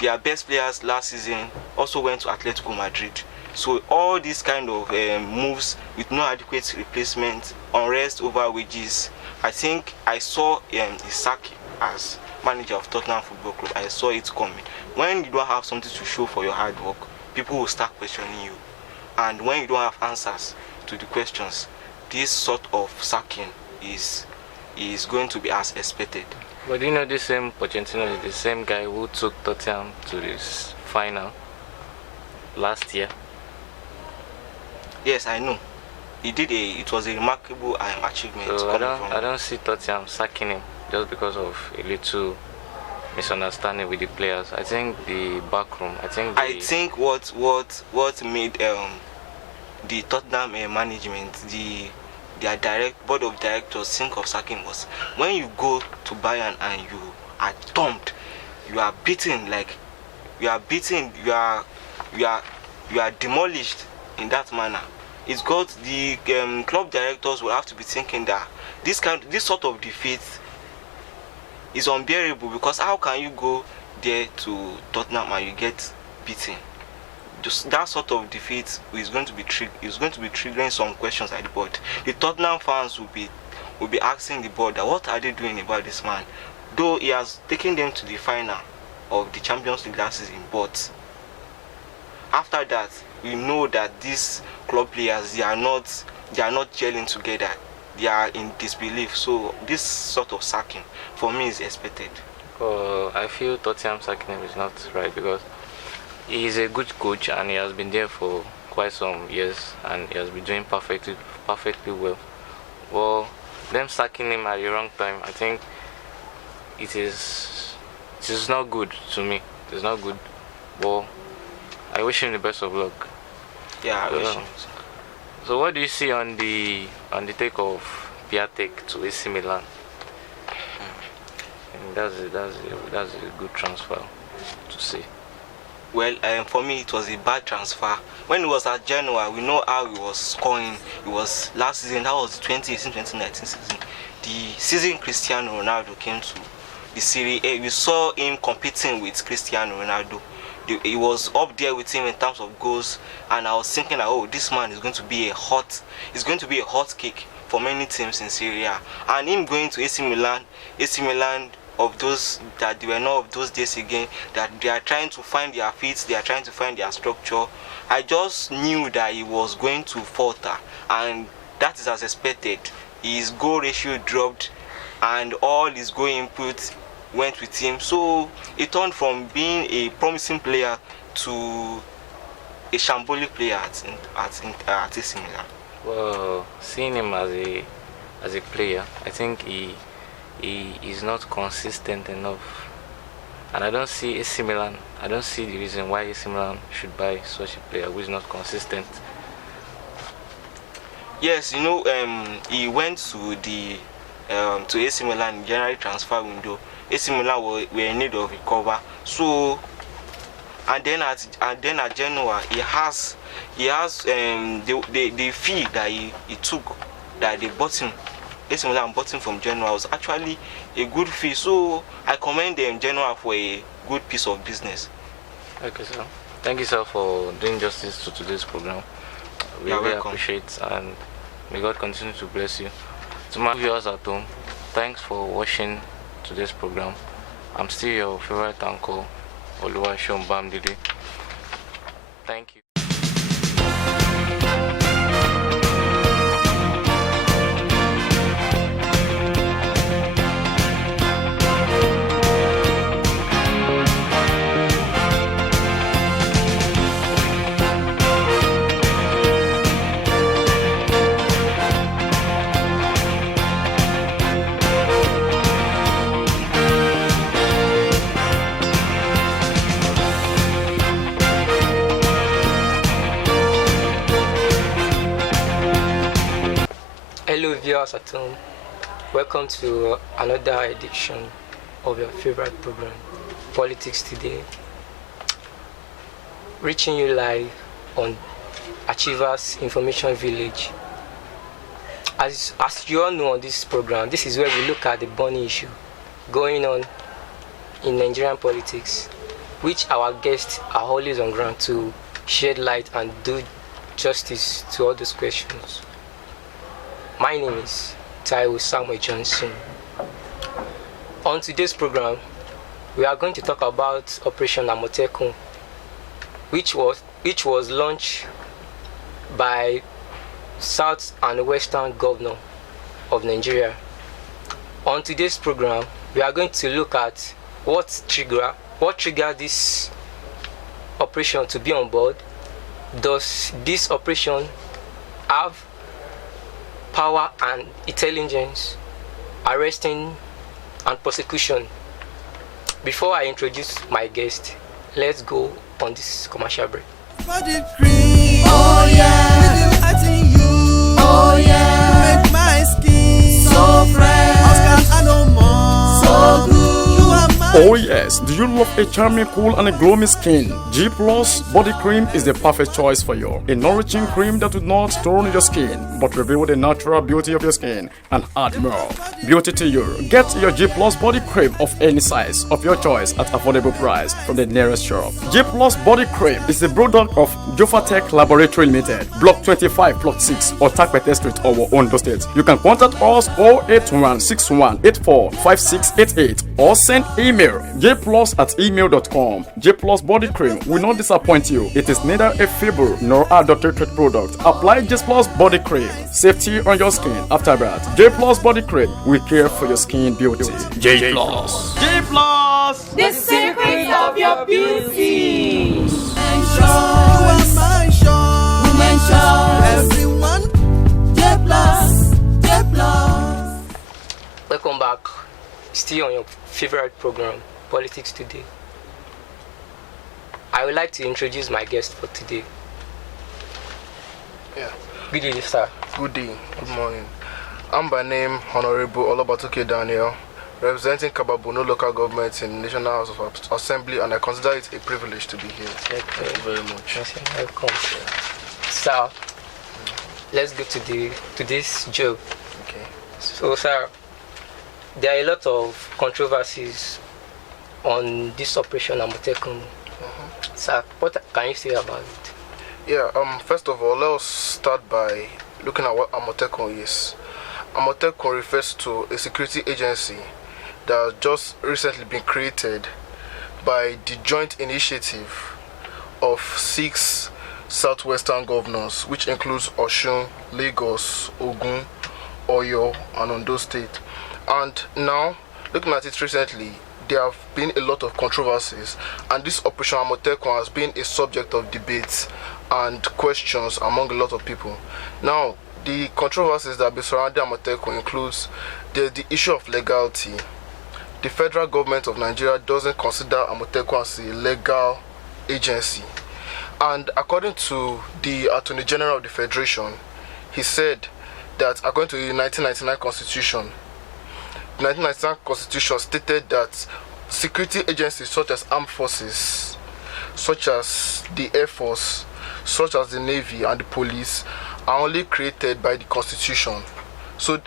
their best players last season, also went to Atletico Madrid. So all these kind of moves with no adequate replacement, unrest over wages, I think I saw his sack as manager of Tottenham Football Club. I saw it coming. When you don't have something to show for your hard work, people will start questioning you. And when you don't have answers to the questions, this sort of sacking is going to be as expected. But you know, this same Pochettino is the same guy who took Tottenham to this final last year. Yes, I know. It was a remarkable achievement. So I don't see Tottenham sacking him just because of a little misunderstanding with the players. I think the backroom. I think what made the Tottenham management, their board of directors think of sacking was when you go to Bayern and you are thumped, you are beaten, you are demolished in that manner. It's got the club directors will have to be thinking that this sort of defeat is unbearable, because how can you go there to Tottenham and you get beaten? Just that sort of defeat is going to be triggering some questions at the board. The Tottenham fans will be asking the board that what are they doing about this man? Though he has taken them to the final of the Champions League last season, but after that we know that these club players they are not gelling together. They are in disbelief. So this sort of sacking for me is expected. I feel Tottenham sacking him is not right, because he is a good coach and he has been there for quite some years and he has been doing perfectly well. Well, them sacking him at the wrong time, I think it is not good to me. It is not good. Well, I wish him the best of luck. Yeah, I wish him. So what do you see on the take of Piatek to AC Milan? And that's a good transfer to see. Well, for me it was a bad transfer. When he was at Genoa, we know how he was scoring. It was last season, that was the 2018-2019 season. The season Cristiano Ronaldo came to the Serie A, we saw him competing with Cristiano Ronaldo. he was up there with him in terms of goals, and I was thinking that, oh, this man is going to be a hot cake for many teams in Serie A. And him going to AC Milan of those that they were not of those days again, that they are trying to find their feet, they are trying to find their structure. I just knew that he was going to falter, and that is as expected. His goal ratio dropped, and all his goal input went with him. So it turned from being a promising player to a shambolic player at AC Milan. Well, seeing him as a player, I think he is not consistent enough, and I don't see the reason why AC Milan should buy such a player who is not consistent. Yes, he went to the to AC Milan in January transfer window. AC Milan were in need of a cover. So, and then at Genoa, he has the fee that he took, that they bought him. AC Milan bought him from Genoa was actually a good fee. So I commend them Genoa for a good piece of business. Okay, sir. Thank you, sir, for doing justice to today's program. We really appreciate, and may God continue to bless you. To my viewers at home, thanks for watching today's program. I'm still your favorite uncle, Oluwaseun Bamdele. Thank you. Hello viewers at home, welcome to another edition of your favorite program, Politics Today, reaching you live on Achievers Information Village. As you all know on this program, this is where we look at the burning issue going on in Nigerian politics, which our guests are always on ground to shed light and do justice to all those questions. My name is Taiwo Samuel Johnson. On today's program, we are going to talk about Operation Amotekun, which was launched by South and Western Governor of Nigeria. On today's program, we are going to look at what triggered this operation to be on board. Does this operation have power and intelligence, arresting and prosecution? Before I introduce my guest, let's go on this commercial break. Oh yeah, oh yeah, make my skin so fresh. Oscar Anomon, so good. You are my. Oh yes, do you love a charming, cool and a glowing skin? G Plus Body Cream is the perfect choice for you. A nourishing cream that will not turn your skin, but reveal the natural beauty of your skin and add more beauty to you. Get your G Plus Body Cream of any size of your choice at affordable price from the nearest shop. G Plus Body Cream is a product of Jofatech Laboratory Limited, Block 25, Plot 6, Otakpete Street, Owo, Ondo State. You can contact us 08161845688 or send email jplus@email.com. J Plus Body Cream will not disappoint you. It is neither a feeble nor adulterated product. Apply J Plus Body Cream. Safety on your skin after bath. J Plus Body Cream will care for your skin beauty. J Plus. J Plus, the secret of your beauty. Everyone, J Plus, J Plus. Welcome back. Still on your favorite program, Politics Today. I would like to introduce my guest for today. Yeah. Good evening, sir. Good day. Good morning. I'm by name Honorable Olabatuke Daniel, representing Kababuno local government in the National House of Assembly, and I consider it a privilege to be here. Okay. Thank you very much. Yes, welcome. Sir, let's go to this job. Okay. So, sir, there are a lot of controversies on this Operation Amotekun. Sir, what can you say about it? Yeah, first of all, let us start by looking at what Amotekun is. Amotekun refers to a security agency that has just recently been created by the joint initiative of 6 southwestern governors, which includes Osun, Lagos, Ogun, Oyo, and Ondo State. And now, looking at it recently, there have been a lot of controversies, and this Operation Amotekun has been a subject of debate and questions among a lot of people. Now, the controversies that have been surrounding Amotekun includes the issue of legality. The federal government of Nigeria doesn't consider Amotekun as a legal agency. And according to the Attorney General of the Federation, he said that according to the 1999 Constitution, the 1999 Constitution stated that security agencies such as armed forces, such as the Air Force, such as the Navy and the police are only created by the Constitution. So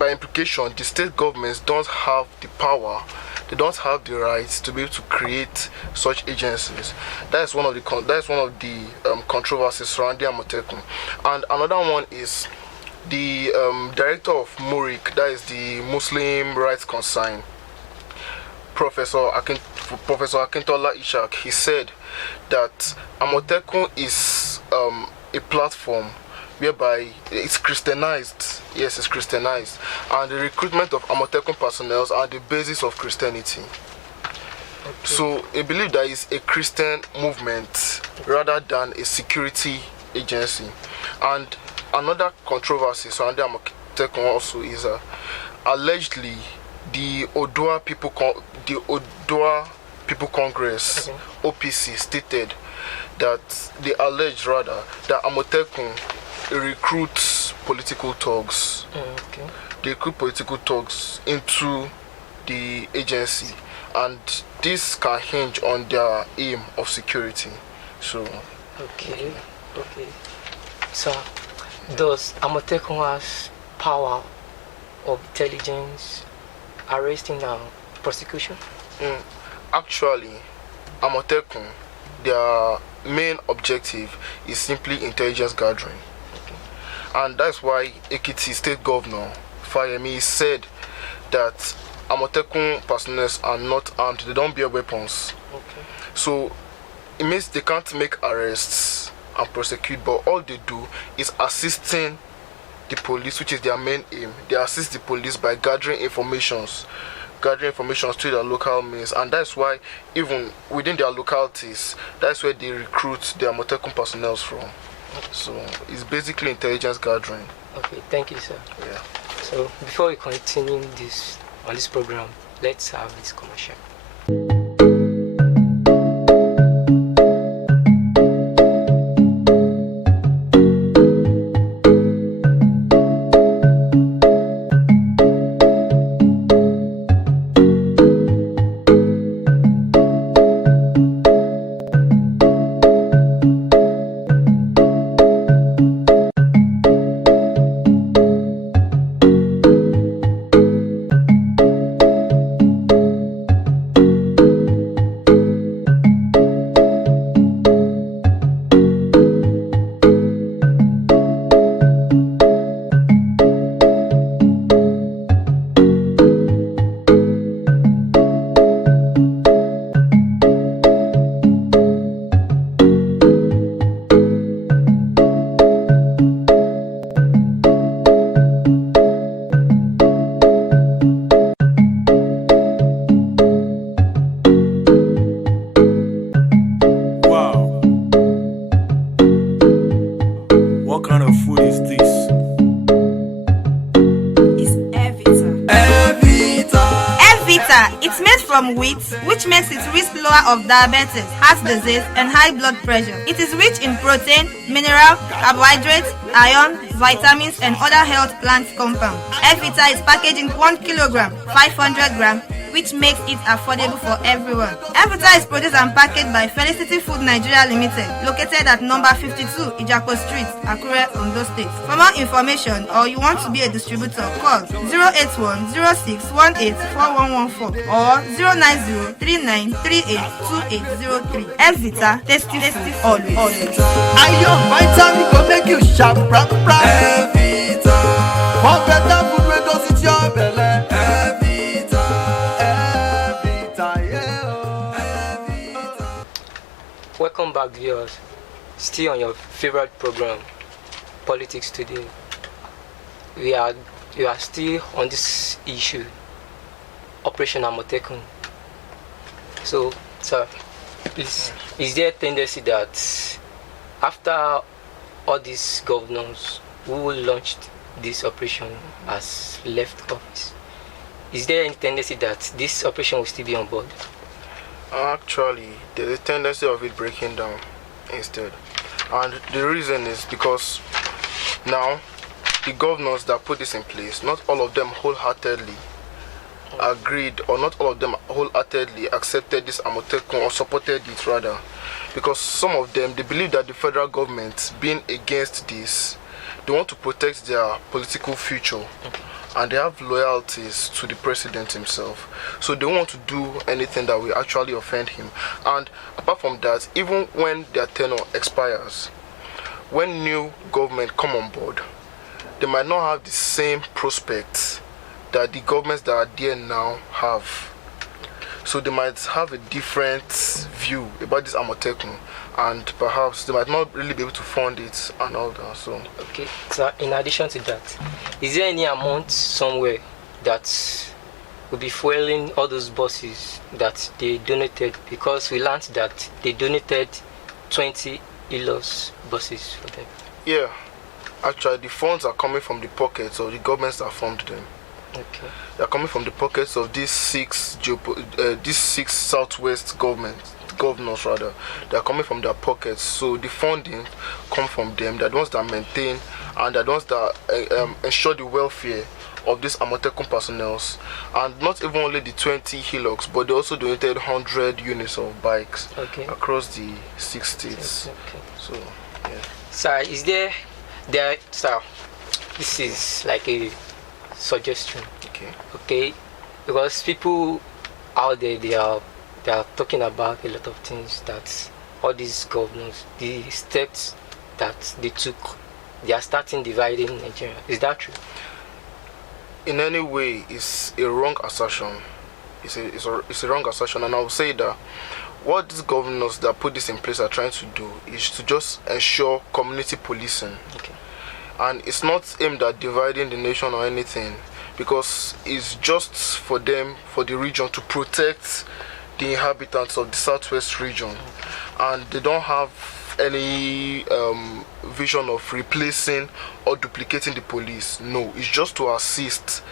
by implication, the state governments don't have the power, they don't have the rights to be able to create such agencies. That is one of the controversies surrounding Amotekun. And another one is the director of MURIC, that is the Muslim Rights Concern, Professor Akintola Ishak. He said that Amotekun is a platform whereby it's Christianized. Yes, it's Christianized. And the recruitment of Amotekun personnel are the basis of Christianity. Okay. So I believe that is a Christian movement rather than a security agency. And another controversy surrounding Amotekun also is allegedly the Odua People Congress, OPC, stated that they alleged rather that Amotekun recruits political thugs. They recruit political thugs into the agency, and this can hinge on their aim of security. So okay. So does Amotekun has power of intelligence, arresting and prosecution? Actually, Amotekun, their main objective is simply intelligence gathering. And that's why Ekiti State Governor Fayemi said that Amotekun personnel are not armed, they don't bear weapons. So it means they can't make arrests and prosecute, but all they do is assisting the police, which is their main aim. They assist the police by gathering information through their local means, and that's why even within their localities, that's where they recruit their Amotekun personnel from. So it's basically intelligence gathering. Okay, thank you, sir. Yeah. So before we continue on this program, let's have this commercial. It's made from wheat, which makes it risk lower of diabetes, heart disease, and high blood pressure. It is rich in protein, mineral, carbohydrates, iron, vitamins, and other health plant compounds. Evita is packaged in 1 kilogram, 500 gram, which makes it affordable for everyone. Evita is produced and packaged by Felicity Food Nigeria Limited, located at number 52 Ijako Street, Akure, Ondo State. For more information or you want to be a distributor, call 081 06 18 4114 or 090 39 38 2803. Evita, tasty always. Iron vitamin go make you sharp, brap, brap. Evita. For better food, we don't sit your belly. Evita. Evita, yeah. Welcome back, viewers. Still on your favorite program, Politics Today. We are still on this issue, Operation Amotekun. So, sir, is there a tendency that after all these governors who launched this operation has left office, is there any tendency that this operation will still be on board? Actually, there's a tendency of it breaking down instead. And the reason is because now the governors that put this in place, not all of them wholeheartedly agreed, or not all of them wholeheartedly accepted this Amotekun, or supported it rather, because some of them, they believe that the federal government being against this, they want to protect their political future, and they have loyalties to the president himself, so they want to do anything that will actually offend him. And apart from that, even when their tenure expires, when new government come on board, they might not have the same prospects that the governments that are there now have. So they might have a different view about this Amotekun, and perhaps they might not really be able to fund it and all that. So okay, so in addition to that, is there any amount somewhere that will be fueling all those buses that they donated? Because we learned that they donated 20 ELOS buses for them. Yeah, actually the funds are coming from the pockets of the governments that formed them. Okay. They are coming from the pockets of these six southwest governors rather. They are coming from their pockets. So the funding come from them. They're the ones that maintain, and they're the ones that ensure the welfare of these Amotekun personnel. And not even only the 20 Hilux, but they also donated 100 units of bikes across the 6 states. Okay. So yeah. Sir, is there sir, this is like a suggestion. Okay, because people out there, they are talking about a lot of things, that all these governors, the steps that they took, they are starting dividing Nigeria. Is that true? In any way, it's a wrong assertion. It's a wrong assertion, and I will say that what these governors that put this in place are trying to do is to just ensure community policing. Okay. And it's not aimed at dividing the nation or anything, because it's just for them, for the region, to protect the inhabitants of the southwest region. And they don't have any vision of replacing or duplicating the police. No, it's just to assist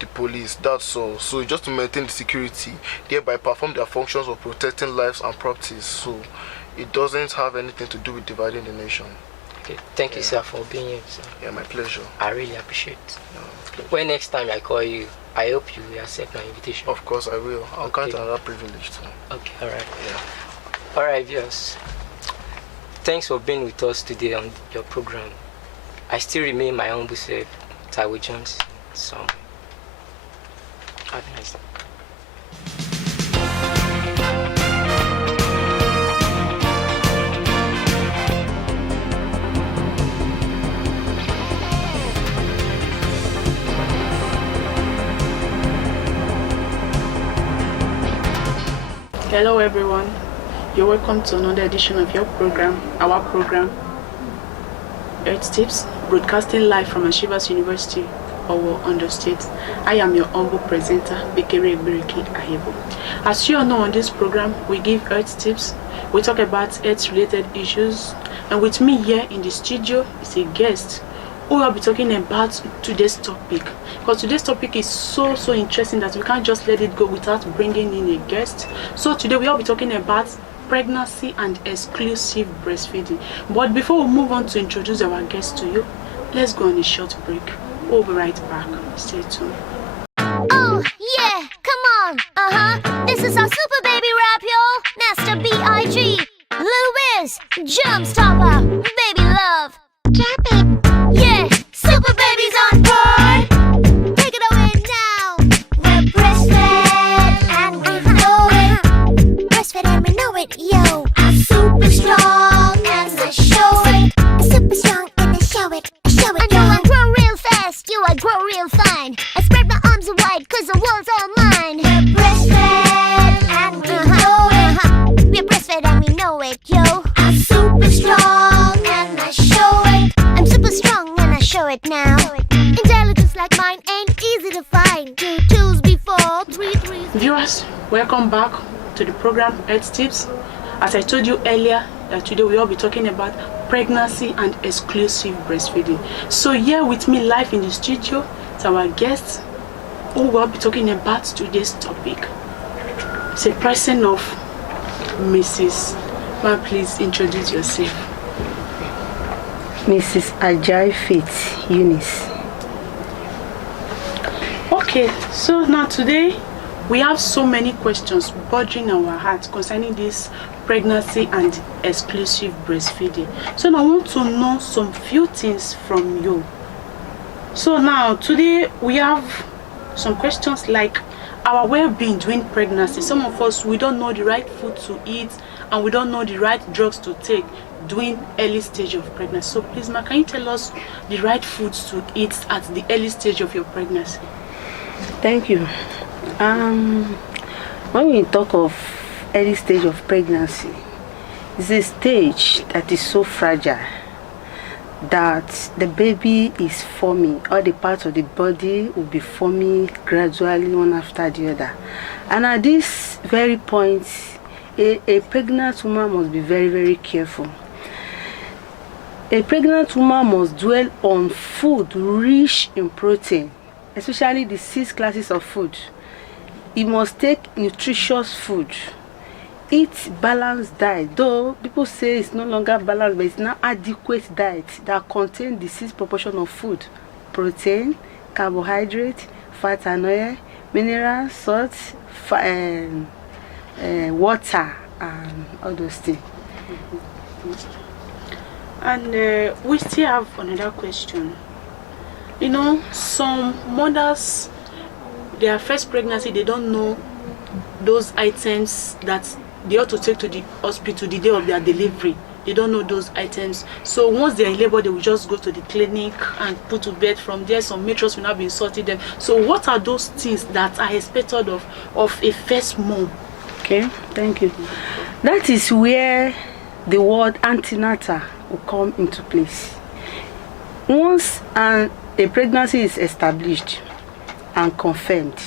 the police, that's all. So it's just to maintain the security, thereby perform their functions of protecting lives and properties. So it doesn't have anything to do with dividing the nation. Okay, thank you, sir, for being here, sir. Yeah, my pleasure. I really appreciate it. When next time I call you, I hope you will accept my invitation. Of course I will. I'll count another privilege too. Okay, alright. Yeah. Alright, viewers. Thanks for being with us today on your program. I still remain my humble self, Taiwo Jones. So, have a nice day. Hello everyone, you're welcome to another edition of your program, our program, Earth Tips, broadcasting live from Ashivas University, AUO, Ondo State. I am your humble presenter, Bekere Bereki Ahebo. As you all know, on this program, we give Earth Tips, we talk about Earth-related issues, and with me here in the studio is a guest who will be talking about today's topic, because today's topic is so interesting that we can't just let it go without bringing in a guest. So today we will be talking about pregnancy and exclusive breastfeeding. But before we move on to introduce our guest to you, let's go on a short break. We'll be right back. Stay tuned. Oh yeah, come on. Jump stopper, baby love. Yeah, super babies on board. Take it away now. We're breastfed and we know it. Breastfed and we know it, yo. I'm super strong and I show it. I'm super strong and I show it. I show it. I know I grow real fast, yo, I grow real fine. I spread my arms wide cause the world's all mine. We're breastfed and we know it. We're breastfed and we know it, yo. I'm super strong and I show it. I'm super strong and I show it now. Intelligence like mine ain't easy to find. 2 2s before 3 3s. Viewers, welcome back to the program Health Tips. As I told you earlier, that today we will be talking about pregnancy and exclusive breastfeeding. So here with me live in the studio is our guest who will be talking about today's topic. It's a person of Mrs. Ma, please introduce yourself. Mrs. Ajay Faith Eunice. Okay, so now today we have so many questions bothering our hearts concerning this pregnancy and exclusive breastfeeding. So now I want to know some few things from you. So now today we have some questions like our well-being during pregnancy. Some of us, we don't know the right food to eat and we don't know the right drugs to take during early stage of pregnancy. So please, Ma, can you tell us the right foods to eat at the early stage of your pregnancy? Thank you. When we talk of early stage of pregnancy, it's a stage that is so fragile that the baby is forming. All the parts of the body will be forming gradually one after the other. And at this very point, a pregnant woman must be very, very careful. A pregnant woman must dwell on food rich in protein, especially the 6 classes of food. You must take nutritious food. Eat balanced diet, though people say it's no longer balanced, but it's now adequate diet that contains the 6 proportion of food: protein, carbohydrate, fat and oil, minerals, salt, water, and all those things. And we still have another question. You know, some mothers, their first pregnancy, they don't know those items that they ought to take to the hospital the day of their delivery. They don't know those items. So once they're in labor, they will just go to the clinic and put to bed. From there, some matrons will not be insulting them. So what are those things that are expected of a first mom? Okay, thank you. That is where the word antenatal will come into place. Once a pregnancy is established and confirmed,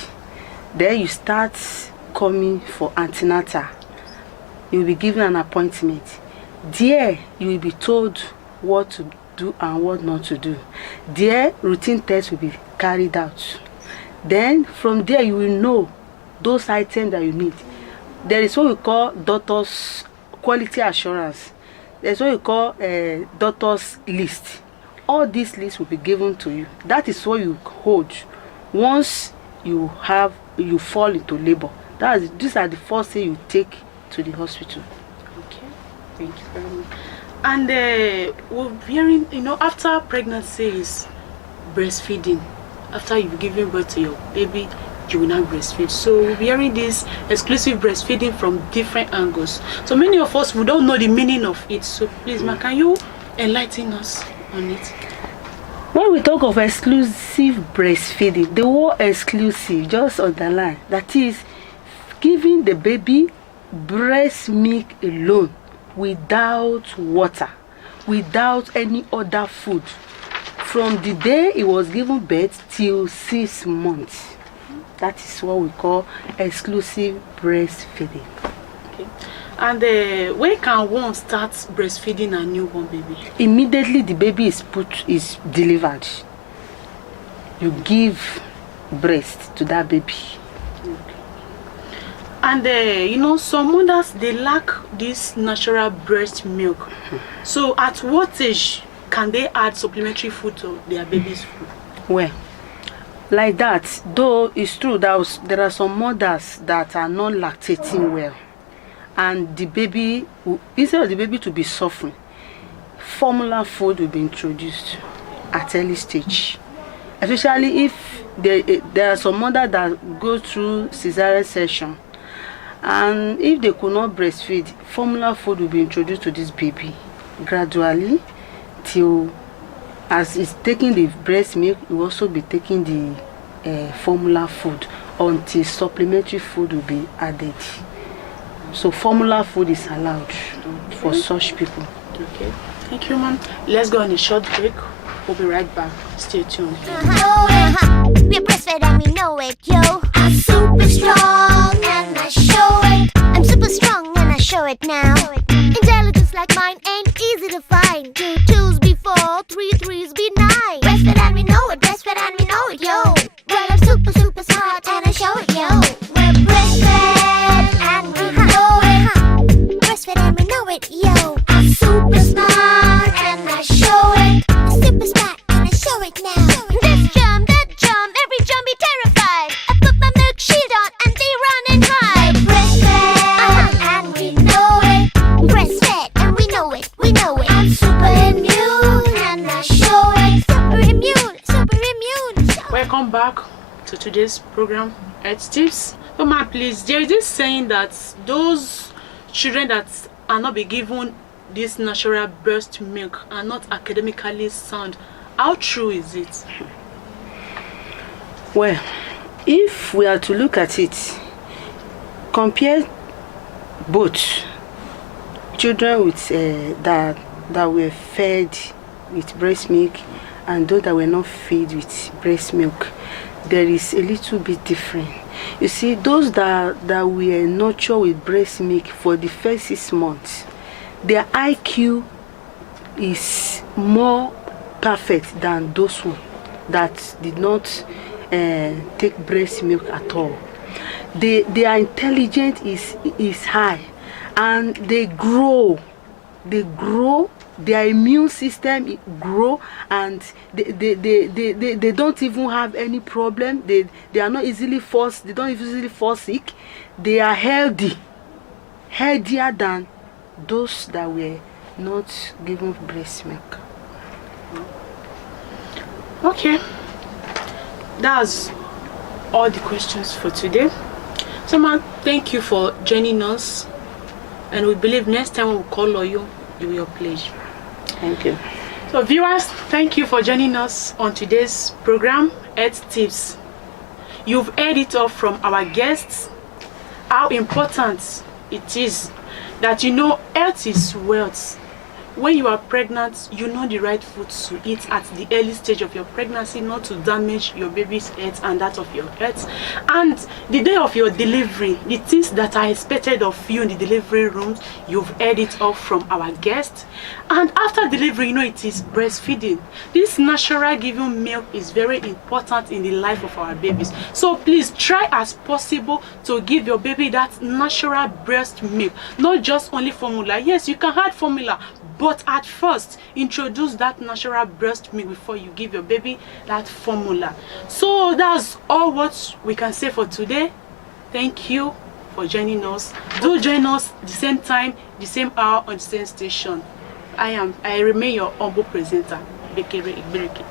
then you start coming for antenatal. You will be given an appointment. There you will be told what to do and what not to do. There routine tests will be carried out. Then from there you will know those items that you need. There is what we call doctor's quality assurance. There is what we call doctor's list. All these lists will be given to you. That is what you hold once you fall into labor. These are the first thing you take to the hospital. Okay, thank you very much. And we're hearing, you know, after pregnancy is breastfeeding. After you've given birth to your baby, you will not breastfeed. So we're hearing this exclusive breastfeeding from different angles. So many of us, we don't know the meaning of it. So please, Ma, can you enlighten us on it? When we talk of exclusive breastfeeding, the word exclusive, just underline, that is giving the baby breast milk alone, without water, without any other food, from the day it was given birth till 6 months. That is what we call exclusive breastfeeding. Okay. And when can one start breastfeeding a newborn baby? Immediately the baby is delivered, you give breast to that baby. And you know, some mothers, they lack this natural breast milk. So at what age can they add supplementary food to their baby's food? Well, like that, though it's true that there are some mothers that are not lactating well, and the baby, instead of the baby to be suffering, formula food will be introduced at early stage. Especially if there are some mothers that go through cesarean section, and if they could not breastfeed, formula food will be introduced to this baby gradually till as it's taking the breast milk, it will also be taking the formula food until supplementary food will be added. So formula food is allowed for such people. Okay, thank you, ma'am. Let's go on a short break. We'll be right back. Stay tuned. We're breastfed and we know it, yo. I'm super strong and I show it. I'm super strong and I show it now. Intelligence like mine ain't easy to find. 2 2s be 4, 3 3s be 9. Breastfed and we know it, breastfed and we know it, yo. Well, I'm super, super smart and I show it, yo. We're breastfed and we know it. Breastfed and we know it, yo. I'm super smart and I show it. I'm super smart and I show it now. This jump, that jump, every jump be terrified. I put my milk shield on and they run and hide. Breastfed and we know it. Breastfed and we know it, we know it. I'm super immune and I show it. Super immune, super immune. Welcome back to today's program, Health Tips. So, ma, please, there is this saying that those children that are not be given this natural breast milk are not academically sound. How true is it? Well, if we are to look at it, compare both children with that were fed with breast milk and those that were not fed with breast milk, there is a little bit different. You see, those that were nurtured with breast milk for the first 6 months, their IQ is more perfect than those who that did not take breast milk at all. Their intelligence is high, and they grow, their immune system grow, and they don't even have any problem. They are not easily forced, they don't easily fall sick. They are healthier than those that were not given breast milk. Okay, that's all the questions for today. So, man, thank you for joining us, and we believe next time we'll call on you, you will pleasure. Thank you. So, viewers, thank you for joining us on today's program, Health Tips. You've heard it all from our guests, how important it is that you know health is wealth. When you are pregnant, you know the right food to eat at the early stage of your pregnancy, not to damage your baby's health and that of your health. And the day of your delivery, the things that are expected of you in the delivery room, you've heard it all from our guests. And after delivery, you know it is breastfeeding. This natural given milk is very important in the life of our babies. So please try as possible to give your baby that natural breast milk, not just only formula. Yes, you can add formula, but at first, introduce that natural breast milk before you give your baby that formula. So that's all what we can say for today. Thank you for joining us. Do join us the same time, the same hour on the same station. I remain your humble presenter, Bekere Igbereke.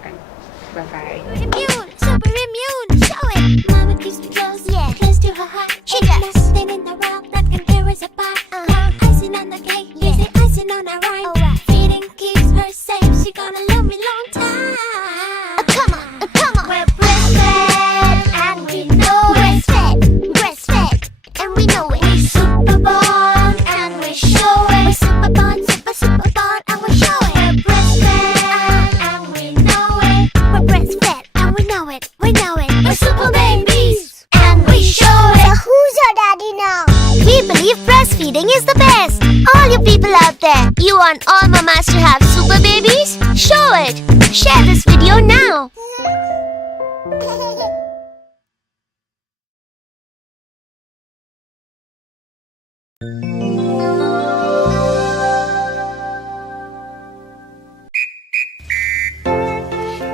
Bye-bye. Immune, super immune, show it. Mama keeps me close, yeah, close to her heart. She does. Nothing in the world that can tear us apart. Icing on the cake, yeah, icing on our rhyme. Alright. Feeding keeps her safe, she gonna love me long time. Come on, come on. We're breastfed and we know it. Breastfed, and we know it. We're super born and we show it. We're super born, super born, and we show it. We're breastfed and we know it. We're breastfed and we know it. We know it. We're super babies and we show it. So who's your daddy now? We believe breastfeeding is the best. All you people out there, you want all mamas to have super babies? Show it. Share this video now.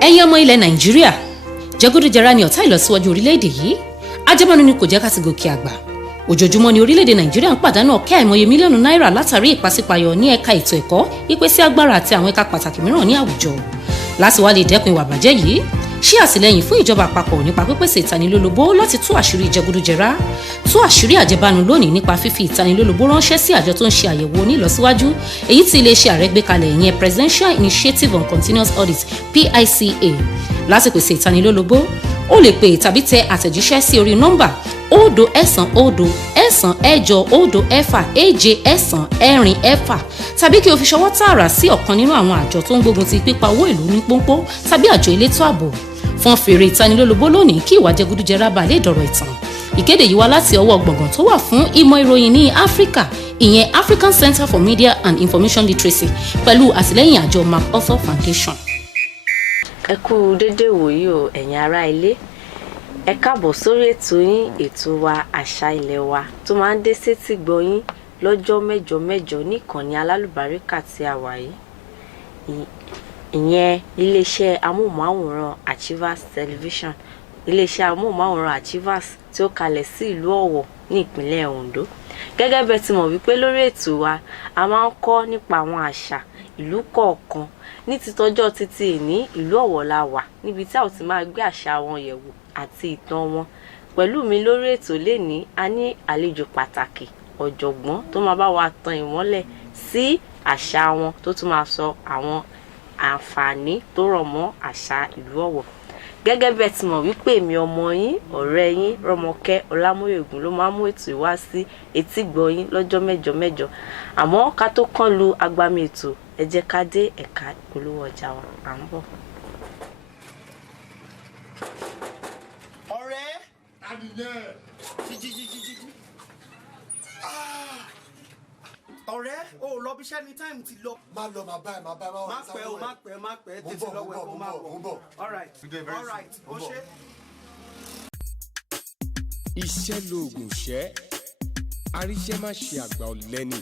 ẹ̀yin ọmọ ilẹ̀ nàìjíríà, jẹgúdújẹrá ni ọ̀tá ìlọsíwájú orílẹ̀-èdè yìí. Ajẹmọ́nu ni kò jẹ́ ká ti gòkè àgbà. Ojoojúmọ́ ni orílẹ̀-èdè Nàìjíríà ń pàdánù ọ̀kẹ́ àìmọye mílíọ̀nù náírà látàrí ìpàsípàyọ ní ẹ̀ka ètò ẹ̀kọ́, ìpèsè agbára àti àwọn ẹ̀ka pàtàkì mìíràn ní àwùjọ. Láti wá lè dẹ́kun ìwà bàjẹ́ yìí, ṣe àtìlẹ́yìn fún ìjọba àpapọ̀ nípa pípèsè ìtanilólobó láti tú àṣírí jẹgúdújẹrá, tú àṣírí àjẹbánu lónìí nípa fífi ìtanilólobó ránṣẹ́ sí àjọ tó ń ṣe àyẹ̀wò onílọsíwájú, èyí tí iléeṣẹ́ ààrẹ gbé kalẹ̀ ìyẹn Presidential Initiative on Continuous Audit (PICA). Láti pèsè ìtanilólobó, o lè pè tàbí tẹ àtẹ̀jíṣẹ́ sí orí nọ́mbà 090-946-0-6 tàbí kí o fi ṣọwọ́ tààrà sí ọ̀kan nínú àwọn àjọ tó ń gbógun ti pípa owó ìlú ní pọ́npọ́ tàbí àjọ elétò ààbò. Fọ́n fèrè ìtanilólobó lónìí kí ìwà jẹgúdújẹrá bá lè dọ̀rọ̀ ìtàn. Ìkéde yìí wá láti ọwọ́ gbọ̀ngàn tó wà fún ìmọ̀ ìròyìn ní Áfíríkà, ìyẹn African Center for Media and Information Literacy, pẹ̀lú àtìlẹ́yìn àjọ MacArthur Foundation. Ẹ kú dédé wòyí o ẹ̀yin ará ilé. Ẹ káàbọ̀ sórí ètò yín, ètò wa àṣà ilẹ̀ wa tó máa ń dé sétí gbọ́ yín lọ́jọ́ mẹ́jọ mẹ́jọ ní ìkànnì alálùbáríkà tí a wà yìí. Ìyẹn iléeṣẹ́ amóhùnmáwòrán Achievers Television, iléeṣẹ́ amóhùnmáwòrán Achievers tí ó kalẹ̀ sí ìlú Ọ̀wọ̀ ní ìpínlẹ̀ Ondo. Gẹ́gẹ́ bẹ́ẹ̀ ti mọ̀ wípé lórí ètò wa a máa ń kọ́ nípa àwọn àṣà ìlú kọ̀ọ̀kan. Ní títọ́jọ́ títí ìní ìlú Ọ̀wọ̀ la wà níbi tí a ó ti máa gbé àṣà wọn yẹ̀wò àti ìtàn wọn. Pẹ̀lú mi lórí ètò lénìí a ní àlejò pàtàkì, ọ̀jọ̀gbọ́n tó máa bá wa tan ìmọ́lẹ̀ sí àṣà wọn tó tún máa sọ àwọn àǹfààní tó rọ̀ mọ́ àṣà ìlú Ọ̀wọ̀. Gẹ́gẹ́ bẹ́ẹ̀ ti mọ̀ wípé èmi ọmọ yín, ọ̀rẹ́ yín Rọ́mọkẹ́ Ọlámóyègùn ló máa mú ètò ìwá sí etígbọ̀ yín lọ́jọ́ mẹ́jọ mẹ́jọ. Àmọ́ ká tó kán lu agbami ètò, ẹ jẹ́ ká dé ẹ̀ka ìpolówó ọjà wa. À ń bọ̀. Ọ̀rẹ́ adìyẹ jíjíjíjíjí. Ọ̀rẹ́ o lọ bí iṣẹ́ ní táìmù ti lọ. Má lọ má báyìí má báyìí má pẹ́ o má pẹ́ tètè lọ́wọ́ ẹ̀ kó má bọ̀. All right o ṣe. Iṣẹ́ lóògùn ṣẹ́, aríṣẹ́ má ṣe àgbà ọ̀lẹ́ni.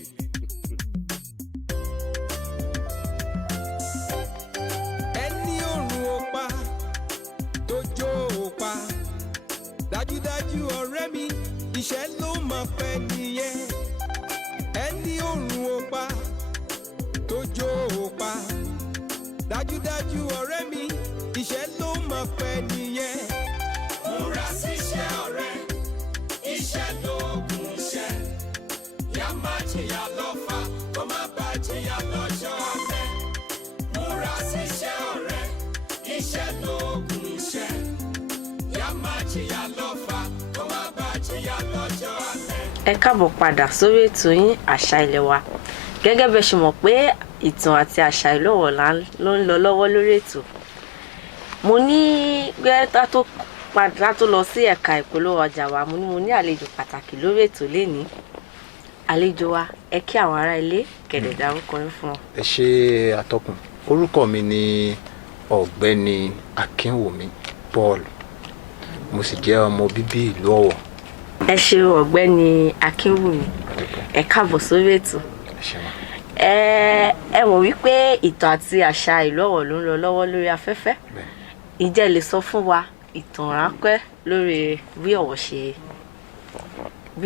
Ẹni òrùn ò pa tó jó ò pa, dájúdájú ọ̀rẹ́ mi iṣẹ́ ló máa pẹ́ nìyẹn. Ẹni òrùn ò pa tó jó ò pa, dájúdájú ọ̀rẹ́ mi iṣẹ́ ló máa pẹ́ nìyẹn. Múra síṣẹ́ ọ̀rẹ́, iṣẹ́ lóògùn iṣẹ́. Yá má jìyà lọ́fà, kó má bá jìyà lọ́jọ́ alẹ́. Múra síṣẹ́ ọ̀rẹ́, iṣẹ́ lóògùn iṣẹ́. Yá má jìyà lọ́fà, kó má bá jìyà lọ́jọ́ alẹ́. Ẹ káàbọ̀ padà sórí ètò yín àṣà ilẹ̀ wa. Gẹ́gẹ́ bẹ́ẹ̀ ṣe mọ̀ pé ìtàn àti àṣà ìlú Ọ̀wọ̀ ló ń lọ lọ́wọ́ lórí ètò. Mo ní gbẹ́ta tó padà tó lọ sí ẹ̀ka ìpolówó ọjà wa, mo ní àlejò pàtàkì lórí ètò lénìí. Àlejò wa, ẹ kí àwọn ará ilé kẹ̀dẹ̀ dárúkọ yín fún wọn. Ẹ ṣe àtọkùn. Orúkọ mi ni Ọ̀gbẹ́ni Akínwùmí Paul. Mo sì jẹ́ ọmọ bíbí ìlú Ọ̀wọ̀. Ẹ ṣé Ọ̀gbẹ́ni Akínwùmí. Ẹ káàbọ̀ sórí ètò. Ẹ mọ̀ wípé ìtàn àti àṣà ìlú Ọ̀wọ̀ ló ń lọ lọ́wọ́ lórí afẹ́fẹ́. Ǹjẹ́ lè sọ fún wa ìtàn ráńpẹ́ lórí bí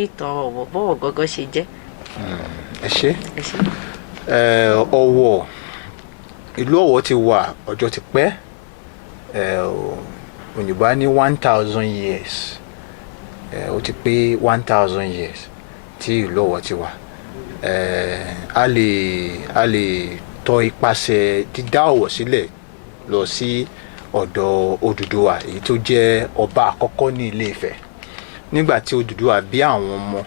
ìtàn Ọ̀wọ̀ bọ́wọ̀ gọ́gọ́ ṣe jẹ́? Ẹ ṣé. Ọ̀wọ̀, ìlú Ọ̀wọ̀ ti wà ọjọ́ ti pẹ́. Òyìnbó ní 1000 years. Ó ti pé 1000 years tí ìlú Ọ̀wọ̀ ti wà. A lè tọ ipasẹ̀ dídá Ọ̀wọ̀ sílẹ̀ lọ sí ọ̀dọ̀ Odùduwà, èyí tó jẹ́ ọba àkọ́kọ́ ní Ilé Ifẹ̀. Nígbà tí Odùduwà bí àwọn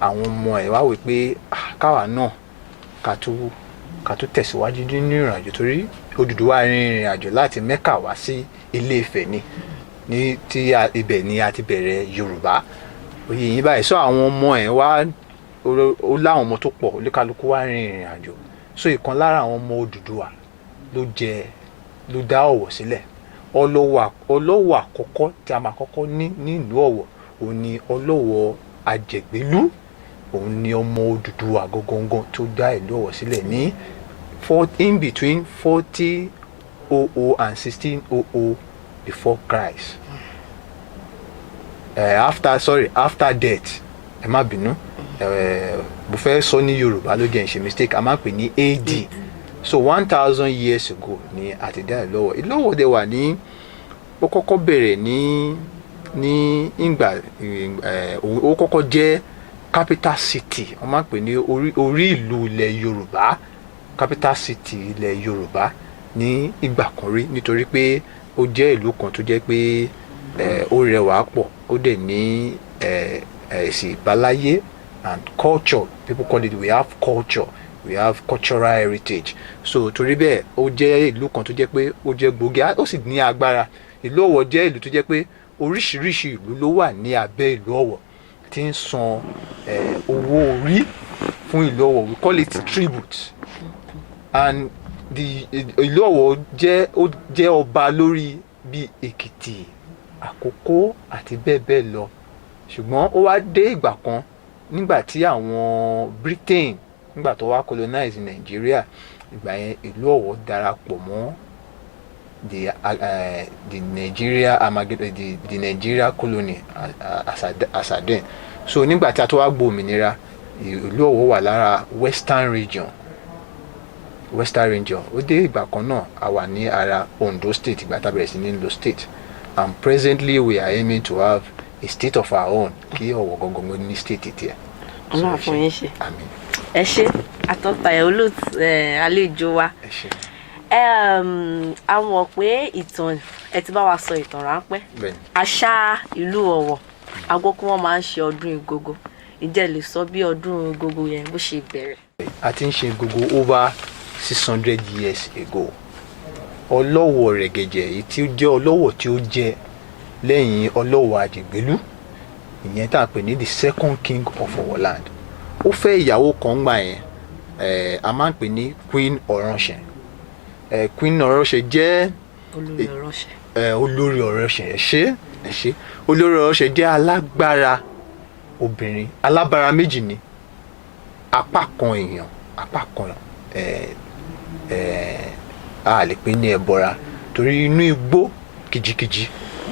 ọmọ ẹ̀ wá wí pé káwa náà ká tó tẹ̀síwájú nínú ìrìnàjò, torí Odùduwà rin ìrìn àjò láti Mẹ́kà wá sí Ilé Ifẹ̀ ní tí ibẹ̀ ni a ti bẹ̀rẹ̀ Yorùbá. Oyè yín báyìí sọ àwọn ọmọ ẹ̀ wá, ó láwọn ọmọ tó pọ̀, oníkálukú wá rin ìrìn àjò. So ìkan lára àwọn ọmọ Odùduwà ló dá Ọ̀wọ̀ sílẹ̀. Ọlọ́wọ̀ àkọ́kọ́ tí a máa kọ́kọ́ ní ìlú Ọ̀wọ̀ òun ni Ọlọ́wọ̀ Àjẹ̀gbélú. Òun ni ọmọ Odùduwà gangan tó dá ìlú Ọ̀wọ̀ sílẹ̀ ní in between 4000 and 1600 before Christ. After death ẹ má bínú mo fẹ́ sọ ní Yorùbá ló jẹ́ n ṣe mistake a máa ń pè ní AD so 1000 years ago ni àtidá Ìlọ́wọ̀ dẹ̀ wà ní ó kọ́kọ́ bẹ̀rẹ̀ ní ìgbà ó kọ́kọ́ jẹ́ capital city wọ́n máa ń pè ní orí ìlú ilẹ̀ Yorùbá capital city ilẹ̀ Yorùbá ní ìgbà kan rí nítorí pé ó jẹ́ ìlú kan tó jẹ́ pé ó rẹwà pọ̀ ó dẹ̀ ní ẹ̀sìn ìbáláyé and culture people call it we have culture we have cultural heritage so torí bẹ́ẹ̀ ó jẹ́ ìlú kan tó jẹ́ pé ó jẹ́ gbòógì ó sì ní agbára ìlú Ọ̀wọ̀ jẹ́ ìlú tó jẹ́ pé oríṣiríṣi ìlú ló wà ní abẹ́ ìlú Ọ̀wọ̀ tí ń san owó orí fún ìlú Ọ̀wọ̀ we call it tribute and ìlú Ọ̀wọ̀ jẹ́ ọba lórí bíi Èkìtì Àkókó àti bẹ́ẹ̀ bẹ́ẹ̀ lọ ṣùgbọ́n ó wá dé ìgbà kan nígbà tí àwọn Britain nígbà tó wá colonize Nigeria ìgbà yẹn ìlú Ọ̀wọ̀ darapọ̀ mọ́ the Nigeria colony as at then so nígbà tí a tó wá gbòmìnira ìlú Ọ̀wọ̀ wà lára western region ó dé ìgbà kan náà a wà ní ara Ondo state ìgbà tá a bẹ̀rẹ̀ sí ní Ondo state and presently we are aiming to have a state of our own kí Ọ̀wọ̀ gangan ní state tiẹ̀. Ọlọ́run fún yín ṣe ẹ ṣe àtọ́tayọ̀ olóòtú àlejò wa a mọ̀ pé ìtàn ẹ ti bá wa sọ ìtàn ráńpẹ́ àṣà ìlú Ọ̀wọ̀ agbókù wọn máa ń ṣe ọdún Ìgógó ìjẹ́ lè sọ bí ọdún Ìgógó yẹn bó ṣe bẹ̀rẹ̀. a ti ń ṣe Ìgógó over 600 years ago Ọlọ́wọ̀ Rẹ̀gẹ̀jẹ̀ èyí tí ó jẹ́ Ọlọ́wọ̀ tí ó jẹ́ lẹ́yìn Ọlọ́wọ̀ Àdìgbélú ìyẹn tá a pè ní the second king of Ọ̀wọ̀ land ó fẹ́ ìyàwó kan gbà yẹn a máa ń pè ní Queen Ọ̀rànṣẹ̀ Queen Ọ̀rànṣẹ̀ jẹ́ olórí Ọ̀rànṣẹ̀ ẹ ṣé olórí Ọ̀rànṣẹ̀ jẹ́ alágbára obìnrin alábára méjì ni apá kan èèyàn apá kan a lè pè ní ẹbọra torí inú igbó kìjikìji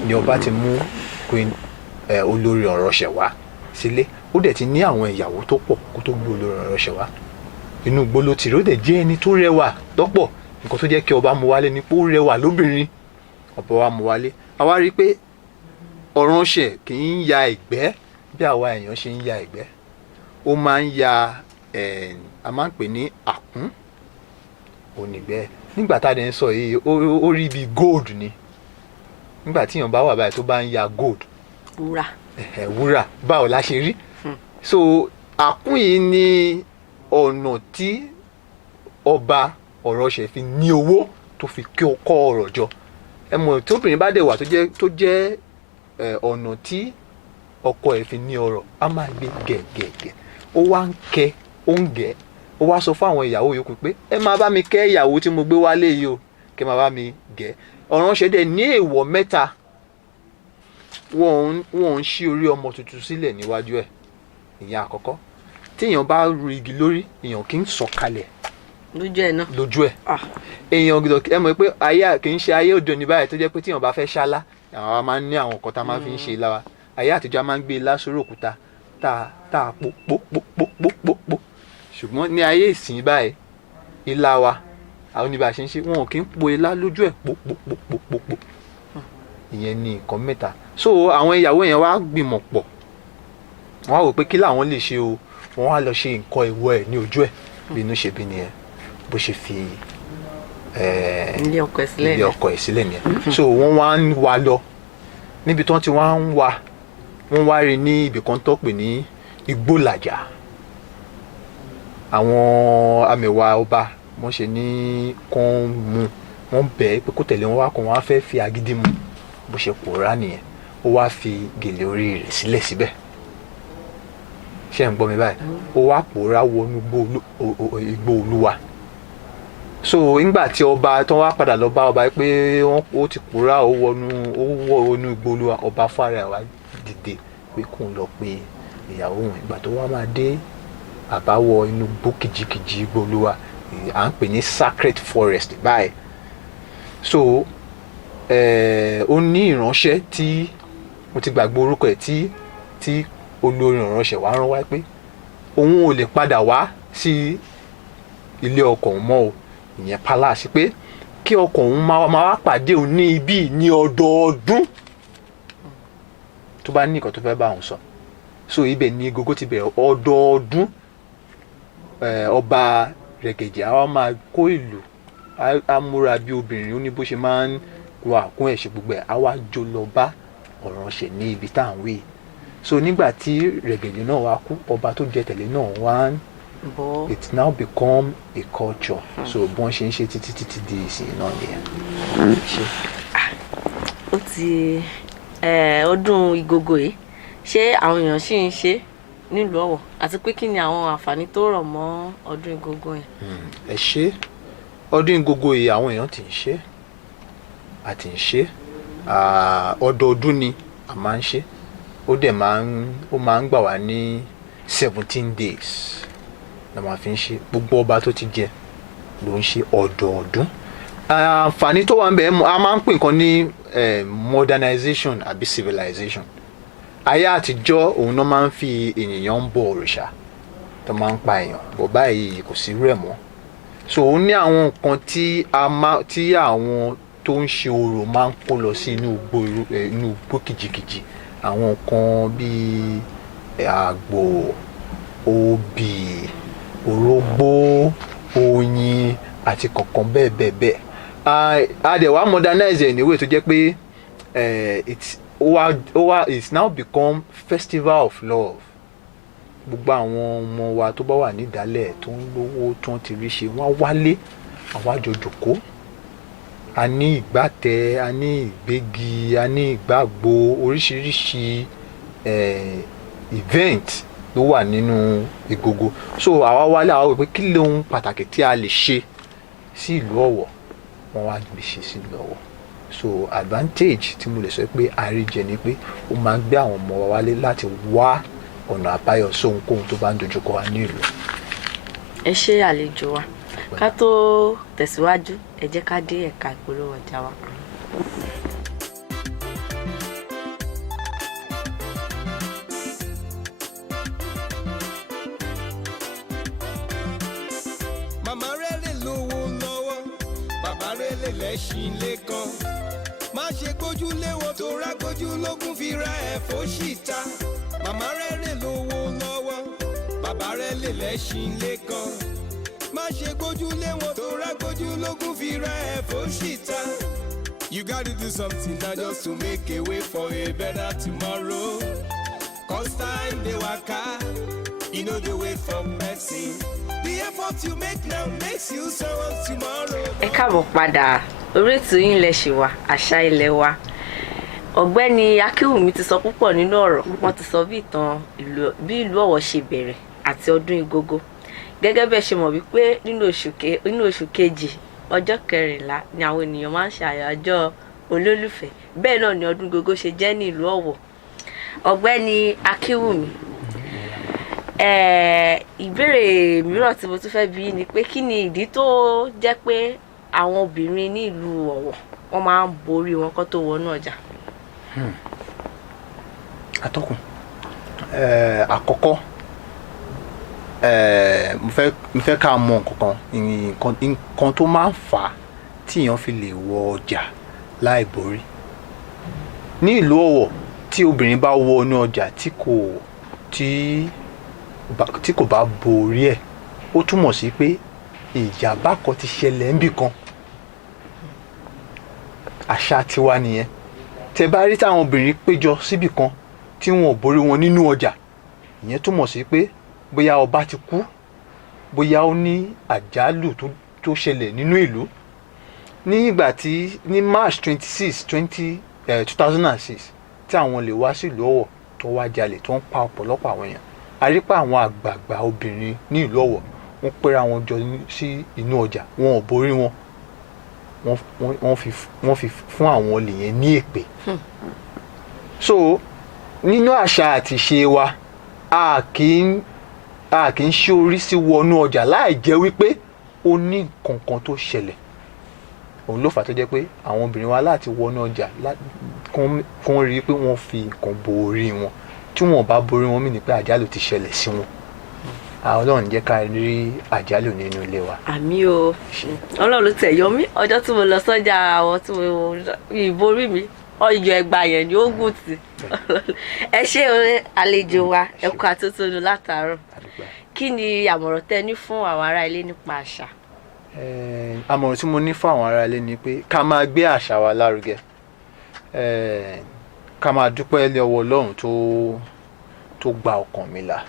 ni ọba ti mú Queen olórí Ọ̀rànṣẹ̀ wá sílé ó dẹ̀ ti ní àwọn ìyàwó tó pọ̀ kó tó gbé olórí Ọ̀rànṣẹ̀ wá inú igbó ló ti rí ó dẹ̀ jẹ́ ẹni tó rẹwà lọ́pọ̀ nǹkan tó jẹ́ kí ọba mú wálé ni pé ó rẹwà lóbìnrin ọba wa mú wálé a wá rí i pé Ọ̀rànṣẹ̀ kì í ya ìgbẹ́ bí àwa èèyàn ṣe ń ya ìgbẹ́ ó máa ń ya a máa ń pè ní àkún onígbẹ́ nígbà tá a dẹ̀ ń sọ yìí ó rí bíi gold ni nígbà tí èèyàn bá wà báyìí tó bá ń ya gold wúrà báwo la ṣe rí so àkún yìí ni ọ̀nà tí ọba Ọ̀rànṣẹ̀ fi ní owó tó fi kọ́ ọ̀rọ̀ jọ ẹ mọ̀ tí obìnrin bá dẹ̀ wà tó jẹ́ ọ̀nà tí ọkọ ẹ̀ fi ní ọrọ̀ a máa gbé gẹ̀gẹ̀gẹ̀ ó wá ń kẹ́ ó ń gẹ̀ ó wá sọ fún àwọn ìyàwó yòókù pé ẹ máa bá mi kẹ́ ìyàwó tí mo gbé wálé yìí o kẹ́ máa bá mi gẹ̀ Ọ̀rànṣẹ̀ dẹ̀ ní èèwọ̀ mẹ́ta wọ́n ń ṣí orí ọmọ tuntun sílẹ̀ níwájú ẹ̀ ìyẹn àkọ́kọ́ tí èèyàn bá ru igi lórí èèyàn kì í sọ̀kalẹ̀ lójú ẹ̀ èèyàn gbọ́dọ̀ ẹ mọ̀ pé ayé kì í ṣe ayé òde òní báyìí tó jẹ́ pé tí èèyàn bá fẹ́ ṣálá àwọn máa ń ní àwọn nǹkan tá a máa fi ń ṣe láwa ayé àtijọ́ a máa ń gbé ilá sórí òkúta tá a pò ṣùgbọ́n ní ayé ìsìn báyìí ilá wa àwọn oníbà ṣe ń ṣe wọn kì í po ilá lójú ẹ̀ pò ìyẹn ní nǹkan mẹ́ta so àwọn ìyàwó yẹn wá gbìmọ̀ pọ̀ wọ́n á wò pé kí làwọn lè ṣe o wọ́n wá lọ ṣe nǹkan ìwọ ẹ̀ ní ojú ẹ̀ bí inú ṣe bí nìyẹn bó ṣe fi ilé ọkọ ẹ̀ sílẹ̀ nìyẹn so wọ́n wá ń wá lọ níbi tí wọ́n ti wá ń wá wọ́n wá rí ní ibì kan tó pè ní Igbólàjà àwọn amẹ̀wà ọba wọ́n ṣe ní kán mú wọ́n bẹ̀ pé kó tẹ̀lé wọn wá kó wọn á fẹ́ fi agídí mu bó ṣe pòórá nìyẹn ó wá fi gèlè orí rẹ̀ sílẹ̀ síbẹ̀ ṣé ń gbọ́ mi báyìí ó wá pòórá wọnú igbó Olúwa so nígbà tí ọba tó wá padà lọ bá ọba pé ó ti pòórá ó wọnú igbó Olúwa ọba fúnra ẹ̀ wá dìde pé kóun lọ pe ìyàwó òun ìgbà tó wá máa dé àbáwọ inú igbó kìjikìji igbó Olúwa à ń pè ní sacred forest báyìí so ó ní ìránṣẹ́ tí mo ti gbàgbé orúkọ ẹ̀ tí olórin ọ̀ránṣẹ́ wá rán wá pé òun ò lè padà wá sí ilé ọkọ òun mọ́ o, ìyẹn palace, pé kí ọkọ òun máa wá pàdé òun ní ibi ní ọdọọdún tó bá ní nǹkan tó fẹ́ bá òun sọ. So ibẹ̀ ni Ìgògó ti bẹ̀rẹ̀ ọdọọdún. Ọba Rẹ̀gẹ̀dẹ̀ á máa kó ìlú, á múra bí obìnrin, ó ní bó ṣe máa ń wà kún ẹ̀ṣẹ̀ gbogbo ẹ̀, á wá jó lọ bá ọ̀rànṣẹ́ ní ibi tá à ń wí. So nígbà tí Rẹ̀gẹ̀dẹ̀ náà wá kú, ọba tó jẹ tẹ̀lé náà wá ń it's now become a culture. So bọ́n ṣe ń ṣe títí di ìsìn náà nìyẹn. Ó ti ọdún Ìgògó yìí ṣé àwọn èèyàn ṣì ń ṣe nílùú Ọ̀wọ̀, àti pé kí ni àwọn àǹfààní tó rọ̀ mọ́ ọdún Ìgògó yẹn? Ẹ ṣé, ọdún Ìgògó yìí àwọn èèyàn ti ń ṣe, àti ń ṣe ọdọọdún ni a máa ń ṣe. Ó dẹ̀ máa ń gbà wá ní 17 days la máa fi ń ṣe. Gbogbo ọba tó ti jẹ ló ń ṣe ọdọọdún. Àǹfààní tó wà ń bẹ, a máa ń pè nǹkan ní modernization àbí civilization. Ayé àtijọ́ òun náà máa ń fi ènìyàn ń bọ òrìṣà tó máa ń pa èèyàn, bọ̀ báyìí kò sí rẹ̀ mọ́. So ó ní àwọn nǹkan tí àwọn tó ń ṣe orò máa ń kó lọ sí inú igbó kìjìkìjì. Àwọn nǹkan bíi àgbò, obì, orógbó, oyin àti kọ̀ọ̀kan bẹ́ẹ̀. A dẹ̀ wá modernize ẹ̀ níwèé tó jẹ́ pé it's now become festival of love. Gbogbo àwọn ọmọ wa tó bá wà ní ìdálẹ̀ tó ń lówó tó ń ti rí ṣe, wọ́n wálé, àwa jọ jókòó. A ní ìgbátẹ, a ní ìgbégi, a ní ìgbàgbó, oríṣiríṣi event ló wà nínú Ìgògó. So àwa wálé, àwa wò pé kí lóhun pàtàkì tí a lè ṣe sí ìlú Ọ̀wọ̀, wọ́n wá gbé ṣe sí ìlú Ọ̀wọ̀. So advantage tí mo lè sọ pé àríjẹ ni pé ó máa ń gbé àwọn ọmọ wa wálé láti wá ọ̀nà àbáyọ sóhunkóhun tó bá ń dojúkọ wa ní ìlú. Ẹ ṣé àlejò wa, ká tó tẹ̀síwájú ẹ jẹ́ ká dé ẹ̀ka ìpolówó ọjà wa. Màmá rẹ̀ lè lówó lọ́wọ́, bàbá rẹ̀ lè lẹ́ṣin lẹ́kan. Má ṣe gbójúlé wọn tó ra gbójú lógún fi ra ẹ̀fọ́ síta. Màmá rẹ̀ lè lówó lọ́wọ́, bàbá rẹ̀ lè lẹ́ṣin lẹ́kan. Má ṣe gbójúlé wọn tó ra gbójú lógún fi ra ẹ̀fọ́ síta. You gotta do something now just to make a way for a better tomorrow. Cause time dey waka, you know the wait for person. The effort you make now makes you someone tomorrow. Ẹ káàbọ̀ padà, orí ètò yín lẹ ṣì wà, àṣà ilé wa. Ọ̀gbẹ́ni Akínwùmí ti sọ púpọ̀ nínú ọ̀rọ̀, wọ́n ti sọ bí ìlú Ọ̀wọ̀ ṣe bẹ̀rẹ̀ àti ọdún Ìgògó. Gẹ́gẹ́ bẹ́ẹ̀ ṣe mọ̀ wípé nínú oṣù kejì ọjọ́ 14 ni àwọn ènìyàn máa ń ṣe àyájọ́ olólùfẹ́. Bẹ́ẹ̀ náà ni ọdún Ìgògó ṣe jẹ́ ní ìlú Ọ̀wọ̀. Ọ̀gbẹ́ni Akínwùmí, ìbéèrè mìíràn tí mo tún fẹ́ bi ni pé kí ni ìdí tó jẹ́ pé àwọn obìnrin ní ìlú Ọ̀wọ̀ wọ́n máa ń borí wọn kó tó wọnú ọjà? Atọ́kùn, àkọ́kọ́ mo fẹ́ ká mọ̀ nǹkan tó máa ń fà á tí èèyàn fi lè wọ ọjà láì borí. Ní ìlú Ọ̀wọ̀ tí obìnrin bá wọ inú ọjà tí kò bá borí ẹ̀, ó túmọ̀ sí pé ìjàmbá kan ti ṣẹlẹ̀ níbì kan. Àṣà tiwa nìyẹn. Tẹ́ bá rí táwọn obìnrin péjọ síbì kan tí wọn ò borí wọn nínú ọjà, ìyẹn túmọ̀ sí pé bóyá ọba ti kú, bóyá ó ní àjálù tó ṣẹlẹ̀ nínú ìlú. Ní ìgbà tí ní March 26, 2006 tí àwọn olè wá sí ìlú Ọ̀wọ̀ tó wá jalè tó ń pa ọ̀pọ̀lọpọ̀ àwọn èèyàn, a rí pé àwọn àgbààgbà obìnrin ní ìlú Ọ̀wọ̀ wọ́n pera wọn jọ sí inú ọjà, wọn ò borí wọn, wọ́n fi fún àwọn olè yẹn ní èpè. So nínú àṣà àti ìṣe wa, a kì í ṣe orí sí wọnú ọjà láì jẹ́ wípé ó ní nǹkan kan tó ṣẹlẹ̀. Òun ló fà tó jẹ́ pé àwọn obìnrin wa láti wọnú ọjà kán rí pé wọ́n fi nǹkan bo orí wọn tí wọ́n bá borí wọn mí ní pé àjálù ti ṣẹlẹ̀ sí wọn. Ọlọ́run jẹ́ ká rí àjálù nínú ilé wa. Àmì o Ọlọ́run ló tẹ̀ yọ mí ọjọ́ tí mo lọ sọ́jà àwọn tí mo ìborí mi ọyọ ẹgbà yẹn ni ó gùn tì. Ẹ ṣé àlejò wa ẹ kú àtótónu látàárọ̀. Kí ni àmọ̀ràn tẹ́ ní fún àwọn ará ilé nípa àṣà? Àmọ̀ràn tí mo ní fún àwọn ará ilé ni pé ká máa gbé àṣà wa lárugẹ. Ká máa dúpẹ́ lọ́wọ́ Ọlọ́run tó gba ọkàn mi là.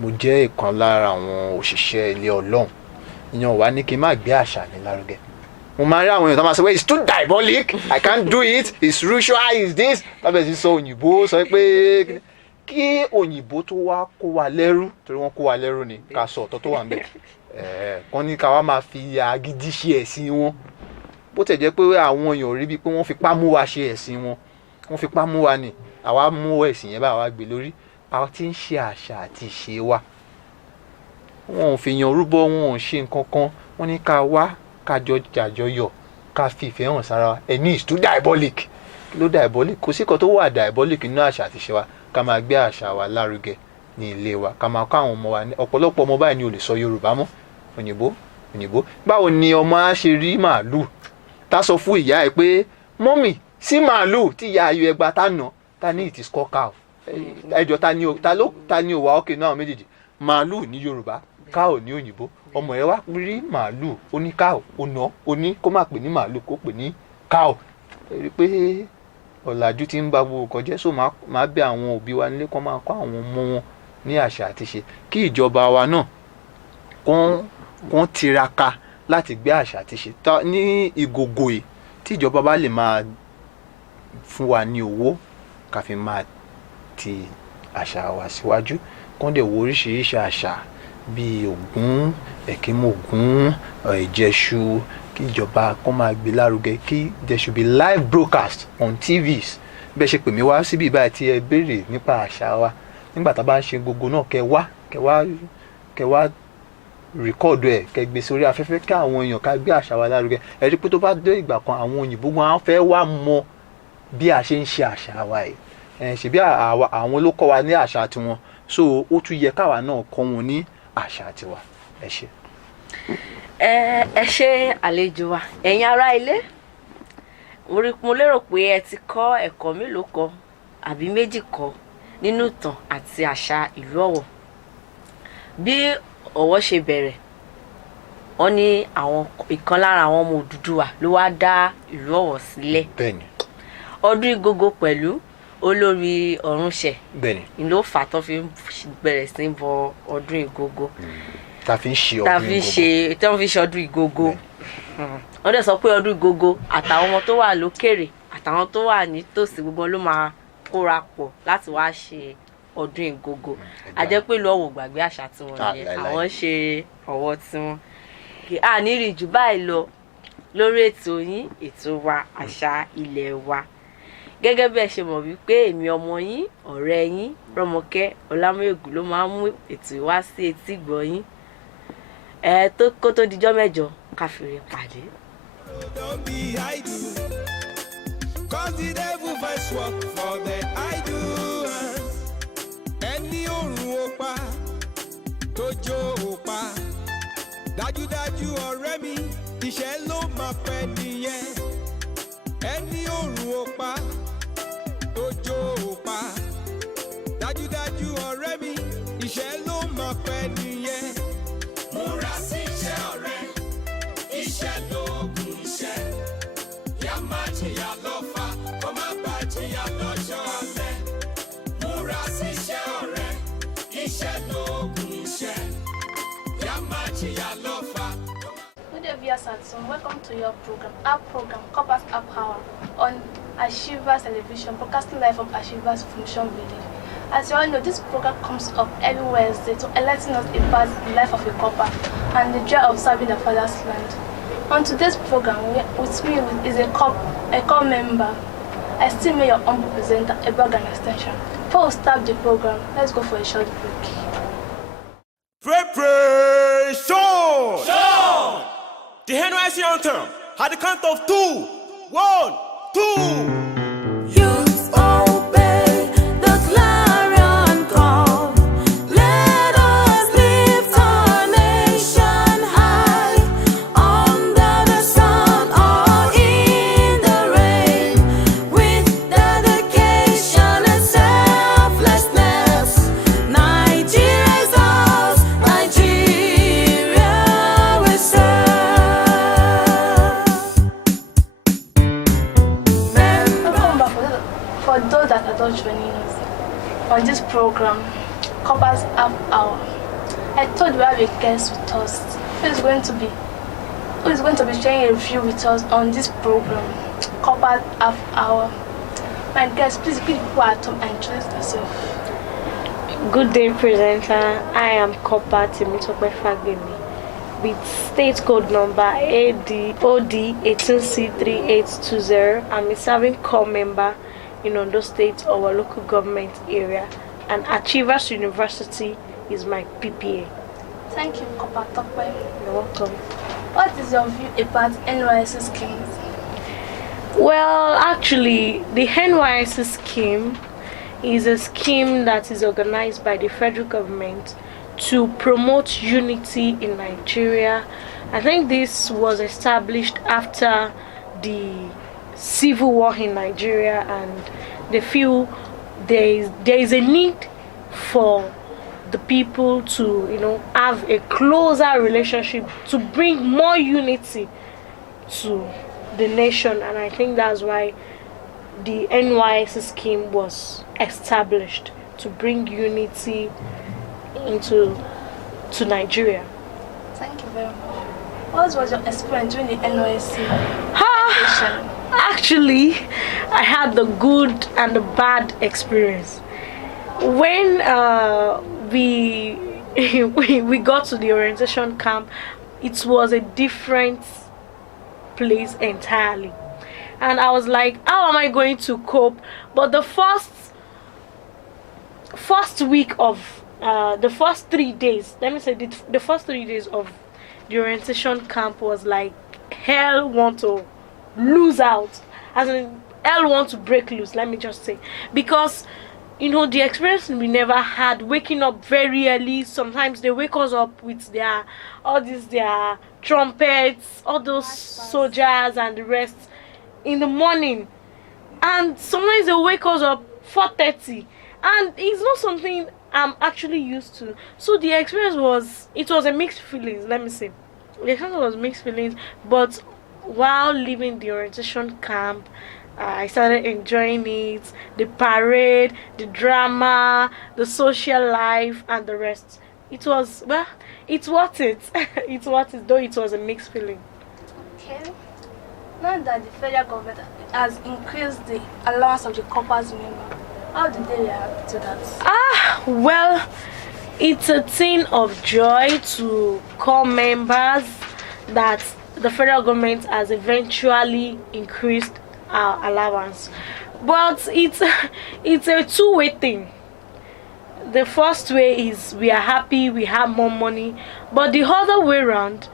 Mo jẹ́ ìkan lára àwọn òṣìṣẹ́ ilé Ọlọ́run. Ìyẹn wá ní kí n má gbé àṣà mi lárugẹ. Mo máa rí àwọn èèyàn tó máa sọ pé it's too diabolic, I can't do it, it's ritual, it's this. Lábẹ́ sí sọ òyìnbó sọ pé kí òyìnbó tó wá kó wa lẹ́rú, torí wọ́n kó wa lẹ́rú ni ká sọ ọ̀tọ̀ tó wà ń bẹ̀. Kàn ní ká wá máa fi agídí ṣe ẹ̀sìn wọn. Bó tẹ̀ jẹ́ pé àwọn èèyàn rí bíi pé wọ́n fipá mú wa ṣe ẹ̀sìn wọn. Wọ́n fipá mú wa ni. Àwa mú ẹ̀sìn yẹn bá wa gbé lórí. Àwa tí ń ṣe àṣà àti ìṣe wa. Wọn ò fi yan rúbọ, wọn ò ṣe nǹkan kan. Wọ́n ní ká wá ká jọ jàjọyọ̀ ká fi ìfẹ́ hàn sára wa. Ẹni is too diabolic. Kí ló diabolic? Kò sí kan tó wà diabolic nínú àṣà àti ìṣe wa. Ká máa gbé àṣà wa lárugẹ ní ilé wa. Ká máa kọ́ àwọn ọmọ wa ní ọ̀pọ̀lọpọ̀ ọmọ báyìí ni ò lè sọ Yorùbá mọ́. Òyìnbó. Báwo ni ọmọ á ṣe rí màálù? Tá sọ fún ìyá ẹ̀ pé mọ́mì sí màálù tí ìyá ayọ̀ ẹgbà tá nà tá ní it is called cow. Ẹjọ́ ta ni ò wá òkè náà méjèèjì. Màálù ní Yorùbá, cow ní òyìnbó. Ọmọ ẹ wá rí màálù ó ní cow ó ná ó ní kó má pè ní màálù kó pè ní cow. Rí pé ọ̀làjú ti ń ba gbogbo nǹkan jẹ́, so máa bẹ̀ àwọn òbí wa nílé kó máa kọ́ àwọn ọmọ wọn ní àṣà àti ṣe. Kí ìjọba wa náà kán tiraka láti gbé àṣà àti ṣe ní ìgògò yìí tí ìjọba bá lè máa fún wa ní owó ká fi máa ti àṣà wa síwájú. Kán dẹ̀ wo oríṣiríṣi àṣà bíi Ògún, Ẹ̀kímọ̀ Ògún, Ìjẹ̀ṣu, kí ìjọba kán máa gbé lárugẹ. Kí there should be live broadcast on TVs. Bẹ́ẹ̀ ṣe pè mí wá síbí báyìí tí ẹ béèrè nípa àṣà wa. Nígbà tá a bá ń ṣe gbogbo náà kẹ wá rìkọ́ọ̀dù ẹ̀ kẹ gbé sórí afẹ́fẹ́ kí àwọn èèyàn ká gbé àṣà wa lárugẹ. Ẹ rí pé tó bá dé ìgbà kan àwọn òyìnbó wọn á fẹ́ wá mọ bí a ṣe ń ṣe àṣà wa yìí. Ṣebí àwọn ló kọ́ wa ní àṣà tiwọn, so ó tún yẹ káwa náà kọ́ wọn ní àṣà tiwa. Ẹ ṣé. Ẹ ṣé àlejò wa. Ẹ̀yin ará ilé, mo lérò pé ẹ ti kọ́ ẹ̀kọ́ mélòó kan àbí méjì kọ́ nínú ìtàn àti àṣà ìlú Ọ̀wọ̀. Bí Ọ̀wọ̀ ṣe bẹ̀rẹ̀, wọ́n ní ìkan lára àwọn ọmọ Odùduwà ló wá dá ìlú Ọ̀wọ̀ sílẹ̀. Bẹ́ẹ̀ni. Ọdún Igogo pẹ̀lú olórí Ọ̀rúnṣẹ̀. Bẹ́ẹ̀ni. Ìlú fà tó fi bẹ̀rẹ̀ sí bọ ọdún Igogo. Tá fi ń ṣe ọdún Igogo. Wọ́n dẹ̀ sọ pé ọdún Igogo àtàwọn ọmọ tó wà lókèrè àtàwọn tó wà nítòsí gbogbo ló máa kóra pọ̀ láti wá ṣe ọdún Igogo. A jẹ́ pé ìlú Ọ̀wọ̀ gbàgbé àṣà tiwọn yẹn, àwọn ṣe Ọ̀wọ̀ tiwọn. A ní rí jù báyìí lọ lórí ètò yín, ètò wa àṣà ilẹ̀ wa. Gẹ́gẹ́ bí ẹ ṣe mọ̀ wípé èmi ọmọ yín, ọ̀rẹ́ yín, Rọ́mọkẹ́ Ọlámúyẹ̀gùn ló máa ń mú ètò ìwá sí etí gbọ́ yín. Kó tó dijọ́ mẹ́jọ ká fìrè pàdé. Don't be idle, 'cause the devil first work for the idle. Ẹni òrùn ó pa, tójó ó pa, dájúdájú ọ̀rẹ́ mi, iṣẹ́ ló máa pẹ́ nìyẹn. Ẹni òrùn ó pa, tójó ó pa, dájúdájú ọ̀rẹ́ mi, iṣẹ́ ló máa pẹ́ nìyẹn. Múra sí iṣẹ́ ọ̀rẹ́, iṣẹ́ lóògùn iṣẹ́. Yá má jìyà lọ́fà, kó má bá jìyà lọ́jọ́ alẹ́. Múra sí iṣẹ́ ọ̀rẹ́, iṣẹ́ lóògùn iṣẹ́. Yá má jìyà lọ́fà. Good day, viewers at home. Welcome to your program, our program, Corpus Up Hour, on Ashivas Television, broadcasting live from Ashivas Information Village. As you all know, this program comes up every Wednesday to enlighten us about the life of a copper and the joy of serving the father's land. On today's program, with me is a Comm member. I still may your humble presenter, a bag and extension. Before we start the program, let's go for a short break. Preparation! Show! The NYC anthem at the count of 2, 1, 2. Youth obey. adult joining us on this program, Copper's Half Hour. I thought we have a guest with us who is going to be sharing a view with us on this program, Copper's Half Hour. My guest, please greet people at home and introduce yourself. Good day, presenter. I am Copper Temitope Fagbemi with state code number OD 18C3820. I'm a serving Comm member in Ondo State, our local government area, and Achievers University is my PPA. Thank you, Copper Tope. You're welcome. What is your view about NYSC schemes? Well, actually, the NYSC scheme is a scheme that is organized by the federal government to promote unity in Nigeria. I think this was established after the civil war in Nigeria, and they feel there is a need for the people to have a closer relationship, to bring more unity to the nation, and I think that's why the NYSC scheme was established, to bring unity to Nigeria. Thank you very much. What was your experience during the NYSC? Actually, I had the good and the bad experience. When we got to the orientation camp, it was a different place entirely, and I was like, how am I going to cope? But the first week of the first 3 days, let me say the first 3 days of the orientation camp was like hell want to lose out, as in hell want to break loose, let me just say, because the experience we never had, waking up very early. Sometimes they wake us up with their trumpets, all those soldiers and the rest in the morning, and sometimes they wake us up 4:30, and it's not something I'm actually used to. So the experience was a mixed feelings, let me say. The experience was mixed feelings, but while leaving the orientation camp, I started enjoying it, the parade, the drama, the social life, and the rest. It's worth it. It's worth it, though it was a mixed feeling. Okay. Now that the federal government has increased the allowance of the corpus member, how did they react to that? Well, it's a thing of joy to Comm members that the federal government has eventually increased our allowance, but it's a two-way thing. The first way is we are happy, we have more money, but the other way around,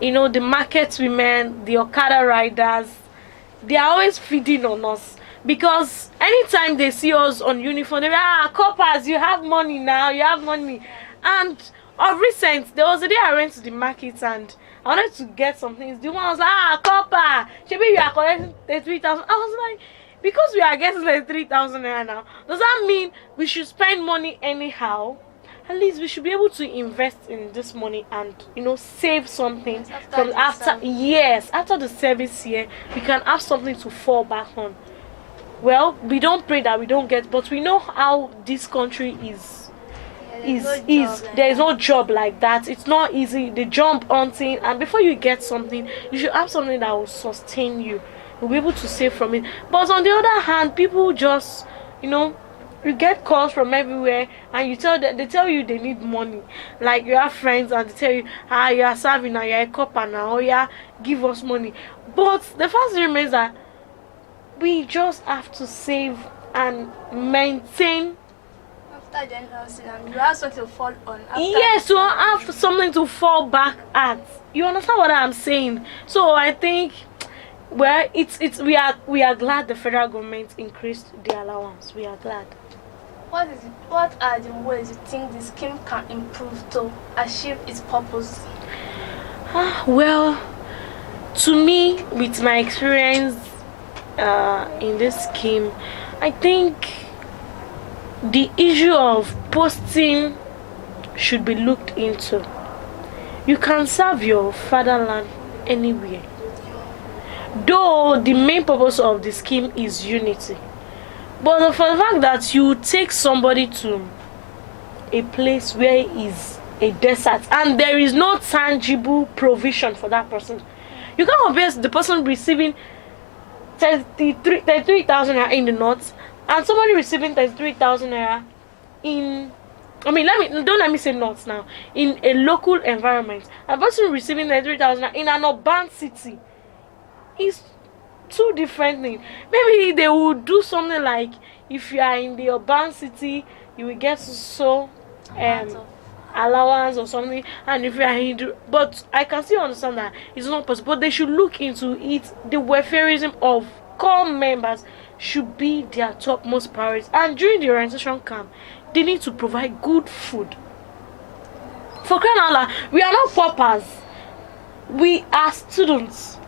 the market women, the Okada riders, they are always feeding on us, because anytime they see us on uniform, they're like, coppers, you have money now, you have money. And of recent, there was a day I went to the market and I wanted to get some things. The one was like, copper, maybe you are collecting 3,000. I was like, because we are getting like 3,000 naira now, does that mean we should spend money anyhow? At least we should be able to invest in this money and save something from after the service year. We can have something to fall back on. Well, we don't pray that we don't get, but we know how this country is. There is no job like that. It's not easy. The job hunting, and before you get something, you should have something that will sustain you. You'll be able to save from it. But on the other hand, people just, you get calls from everywhere, and they tell you they need money. Like you have friends and they tell you, you are serving now, you're a copper now, give us money. But the fact remains that we just have to save and maintain. You have something to fall on. Yes, you have something to fall back at. You understand what I'm saying? So I think, well, we are glad the federal government increased the allowance. We are glad. What are the ways you think the scheme can improve to achieve its purpose? Well, to me, with my experience in this scheme, I think the issue of posting should be looked into. You can serve your fatherland anywhere. Though the main purpose of the scheme is unity, But for the fact that you take somebody to a place where is a desert and there is no tangible provision for that person, you can't compare the person receiving 33,000 naira in the north and somebody receiving 33,000 naira in, don't let me say north now, in a local environment. A person receiving 33,000 naira in an urban city is two different things. Maybe they would do something like, if you are in the urban city, you will get so allowance or something, and if you are in, but I can still understand that it's not possible. But they should look into it. The welfareism of Comm members should be their topmost priority, and during the orientation camp, they need to provide good food. For crying out loud, we are not paupers. We are students.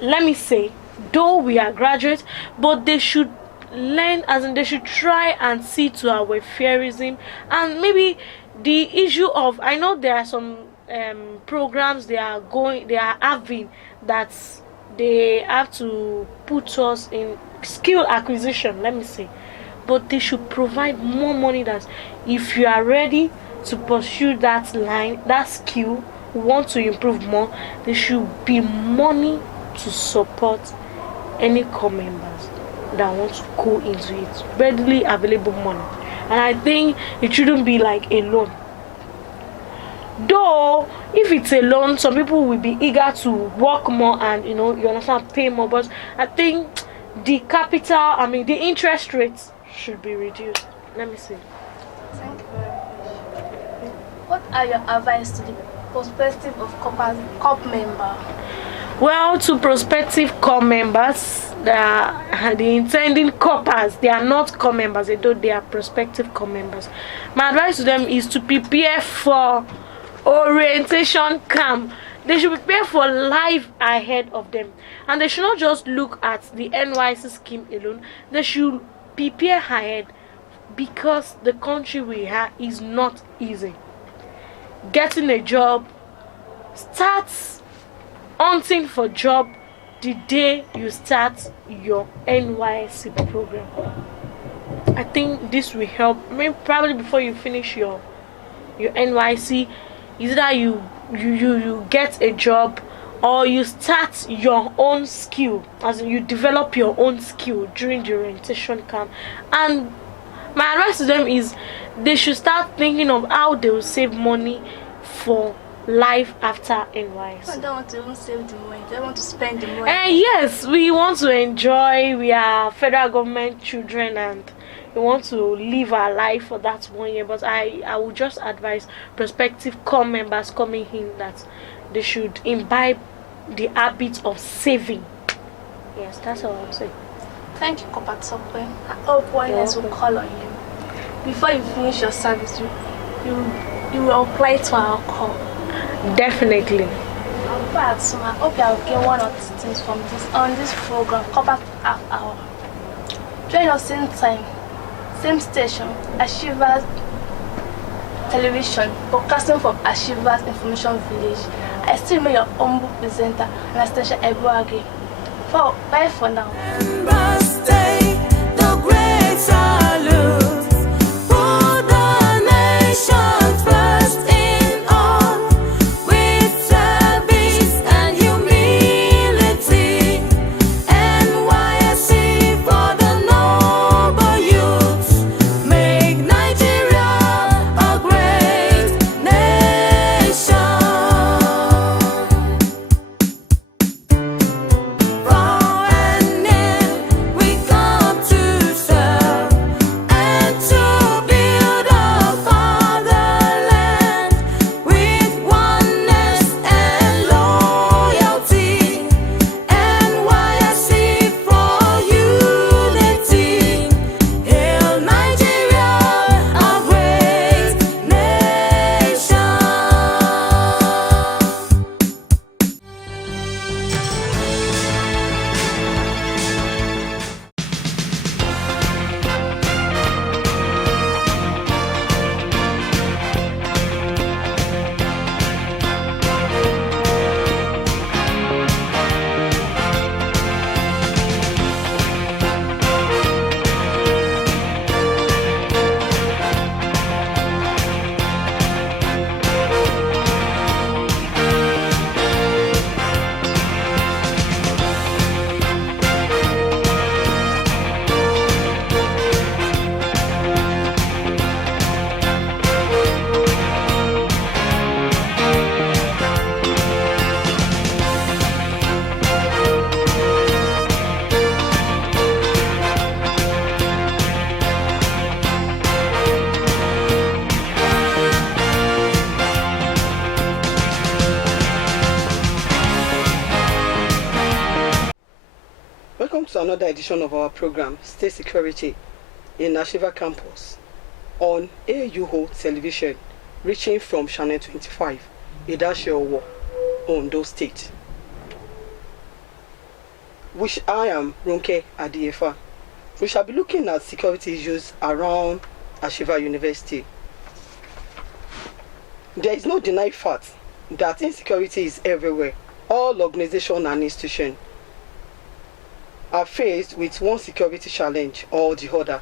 Let me say, though we are graduates, but they should learn, as in they should try and see to our welfareism. And maybe the issue of, I know there are some programs they are having that they have to put us in skill acquisition, let me say, but they should provide more money. That if you are ready to pursue that line, that skill, want to improve more, there should be money to support any Comm members that want to go into it, readily available money. And I think it shouldn't be like a loan. Though if it's a loan, some people will be eager to work more and you understand, pay more, but I think the the interest rates should be reduced. Let me see. Thank you very much. What are your advice to the perspective of Comm member? Well, to prospective Comm members, the intending coppers, they are not Comm members, though they are prospective Comm members. My advice to them is to prepare for orientation camp. They should prepare for life ahead of them, and they should not just look at the NYC scheme alone. They should prepare ahead, because the country we have is not easy. Getting a job, start hunting for job the day you start your NYC program. I think this will help. Probably before you finish your NYC, either you get a job or you start your own skill, as in you develop your own skill during the orientation camp. And my advice to them is they should start thinking of how they will save money for life after NYC. I don't want to even save the money. They want to spend the money. Yes, we want to enjoy. We are federal government children and we want to live our life for that 1 year. But I would just advise prospective Comm members coming in that they should imbibe the habit of saving. Yes, that's all I'm saying. Thank you, Kopatokwe. I hope one else will call on you. Before you finish your service, you will apply to our call. Definitely. I hope you will get one or two things from this program, Compass Half Hour. Join us same time, same station, Achievers Television, broadcasting from Achievers Information Village. I still remain your humble presenter, Anastasia Ebuage. Bye for now. The great salute. Put the nation first in all, with service and humility. NYSC for the noble youths. Make Nigeria a great nation. Far and near, we come to serve. Welcome to another edition of our program, State Security, in Ashiva Campus on AUO television, reaching from Channel 25, AUO, Ondo State. Which I am Ronke Adiefa. We shall be looking at security issues around Ashiva University. There is no denying fact that insecurity is everywhere. All organizations and institutions are faced with one security challenge or the other.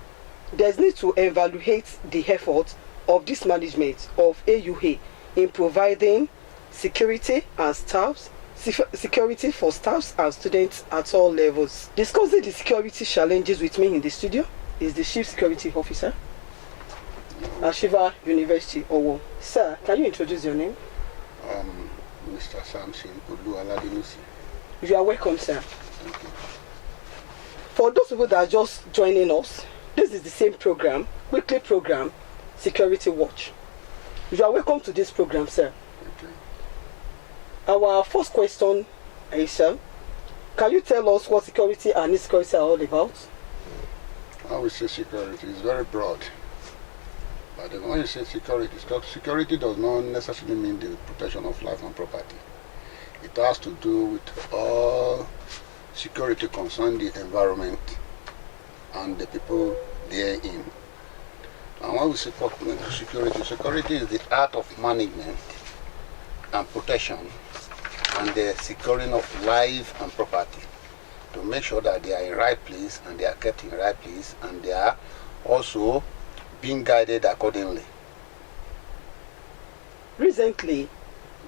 There is need to evaluate the effort of this management of AUA in providing security and staffs, security for staffs and students at all levels. Discussing the security challenges with me in the studio is the Chief Security Officer, Ashiva University, AUO. Sir, can you introduce your name? Mr. Samson Oluwaladinusi. You are welcome, sir. For those people that are just joining us, this is the same program, weekly program, Security Watch. You are welcome to this program, sir. Our first question is, sir, can you tell us what security and insecurity are all about? I would say security is very broad. But when you say security, security does not necessarily mean the protection of life and property. It has to do with all security concerning the environment and the people therein. And when we say security is the art of management and protection and the securing of life and property to make sure that they are in right place and they are kept in right place and they are also being guided accordingly. Recently,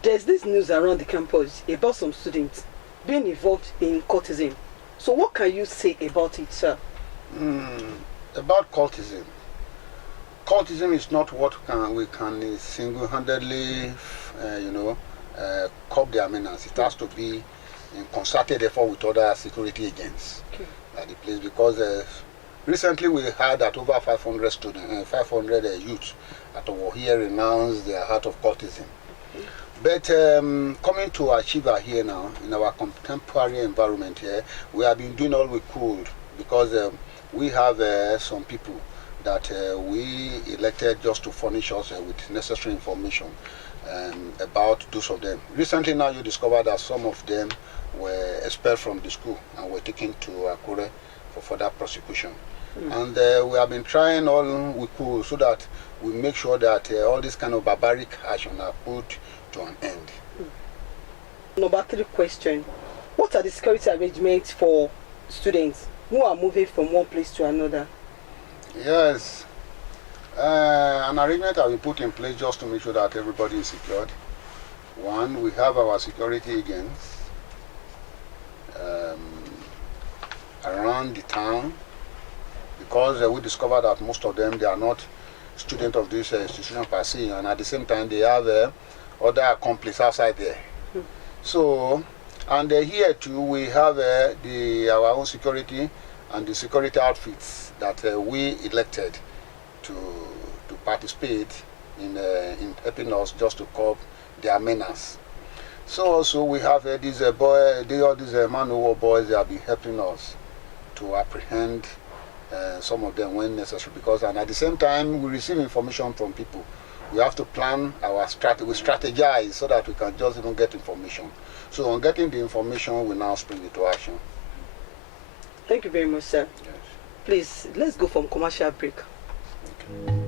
there's this news around the campus about some students being involved in cultism. So what can you say about it, sir? About cultism. Cultism is not what we can single-handedly, curb their menace. It has to be in concerted effort with other security agents at the place, because recently we heard that over 500 students, 500 youths that were here renounced their heart of cultism. But coming to Ashiva here now, in our contemporary environment here, we have been doing all we could, because we have some people that we elected just to furnish us with necessary information about those of them. Recently now you discovered that some of them were expelled from the school and were taken to Akure for further prosecution. And we have been trying all we could so that we make sure that all this kind of barbaric action are put to an end. Number 3 question. What are the security arrangements for students who are moving from one place to another? Yes. An arrangement has been put in place just to make sure that everybody is secured. One, we have our security agents around the town, because we discovered that most of them, they are not students of this institution per se, and at the same time they have other accomplices outside there. So, and here too we have our own security and the security outfits that we elected to participate in helping us just to curb their menace. So also we have these man o' war boys, they have been helping us to apprehend some of them when necessary, because and at the same time we receive information from people. We have to plan our strategy, we strategize so that we can just even get information. So on getting the information, we now spring it to action. Thank you very much, sir. Yes. Please, let's go from commercial break. Okay.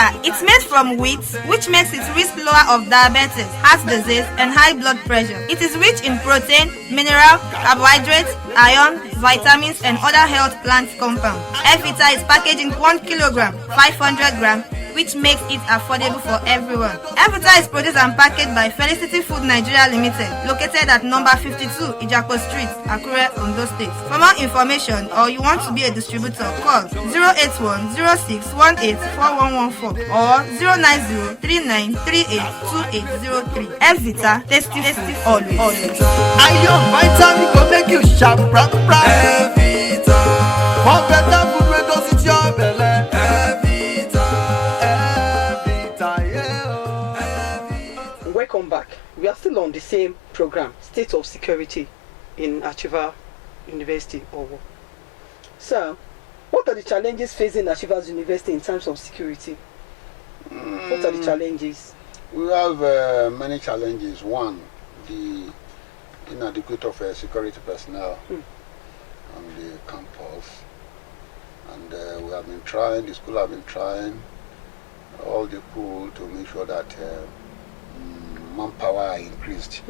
Achievita. It's made from wheat, which makes its risk lower of diabetes, heart disease, and high blood pressure. It is rich in protein, mineral, carbohydrates, iron, vitamins, and other health plant compounds. Evita is packaged in 1 kilogram, 500 grams, which makes it affordable for everyone. Evita is produced and packaged by Felicity Food Nigeria Limited, located at number 52 Ijako Street, Akure, Ondo State. For more information or you want to be a distributor, call 081 06 18 4114 or 090 39 38 2803. Evita, tasty always. Iron vitamin go make you sharp, bright. Evita. For better food, we don't sit your belly. Welcome back. We are still on the same program, State of Security in Achiever University, AUO. So, what are the challenges facing Achievers University in terms of security? What are the challenges? We have many challenges. One, the inadequate of security personnel on the campus. And we have been trying, the school have been trying all the pool to make sure that manpower are increased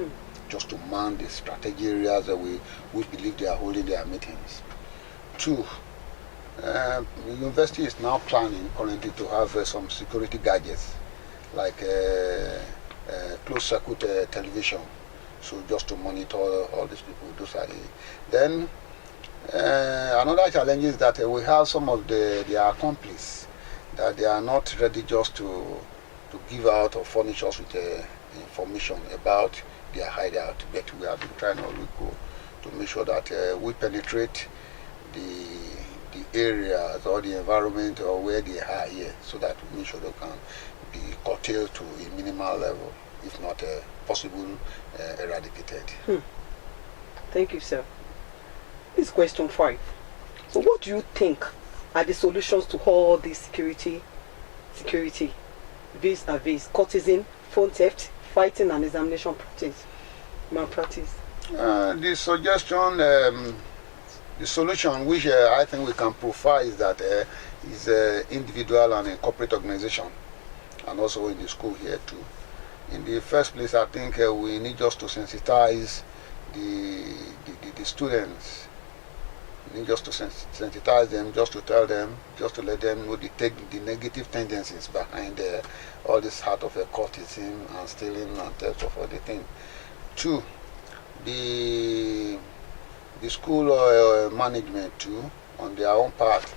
just to man the strategic areas that we believe they are holding their meetings. Two, the university is now planning currently to have some security gadgets like closed circuit television, so just to monitor all these people. Those are then another challenge is that we have some of their accomplices that they are not ready just to give out or furnish us with information about their hideout, but we have been trying all we go to make sure that we penetrate the areas or the environment or where they are here, so that we make sure they can be curtailed to a minimal level, if not possible eradicated. Thank you, sir. This is question 5. So what do you think are the solutions to all this security vis-a-vis courtesan, phone theft, fighting and examination malpractice? The suggestion, the solution which I think we can profile is that is individual and a corporate organization, and also in the school here too. In the first place, I think we need just to sensitize the students. We need just to sensitize them, just to tell them, just to let them know the negative tendencies behind all this heart of courtesan and stealing and theft of the thing. Two, the school management too, on their own part,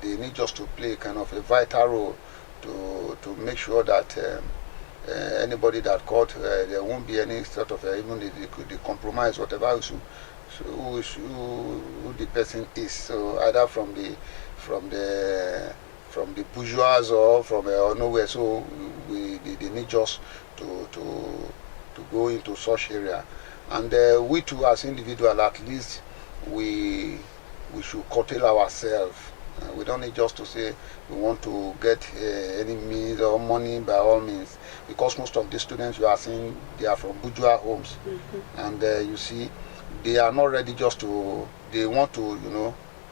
they need just to play kind of a vital role to make sure that anybody that caught, there won't be any sort of even the compromise, whatever who the person is. So either from the bourgeois or from nowhere. So they need just to go into such area. And we too, as individuals, at least we should curtail ourselves. We don't need just to say we want to get any means or money by all means, because most of the students you are seeing, they are from bourgeois homes, and you see they are not ready just to. They want to,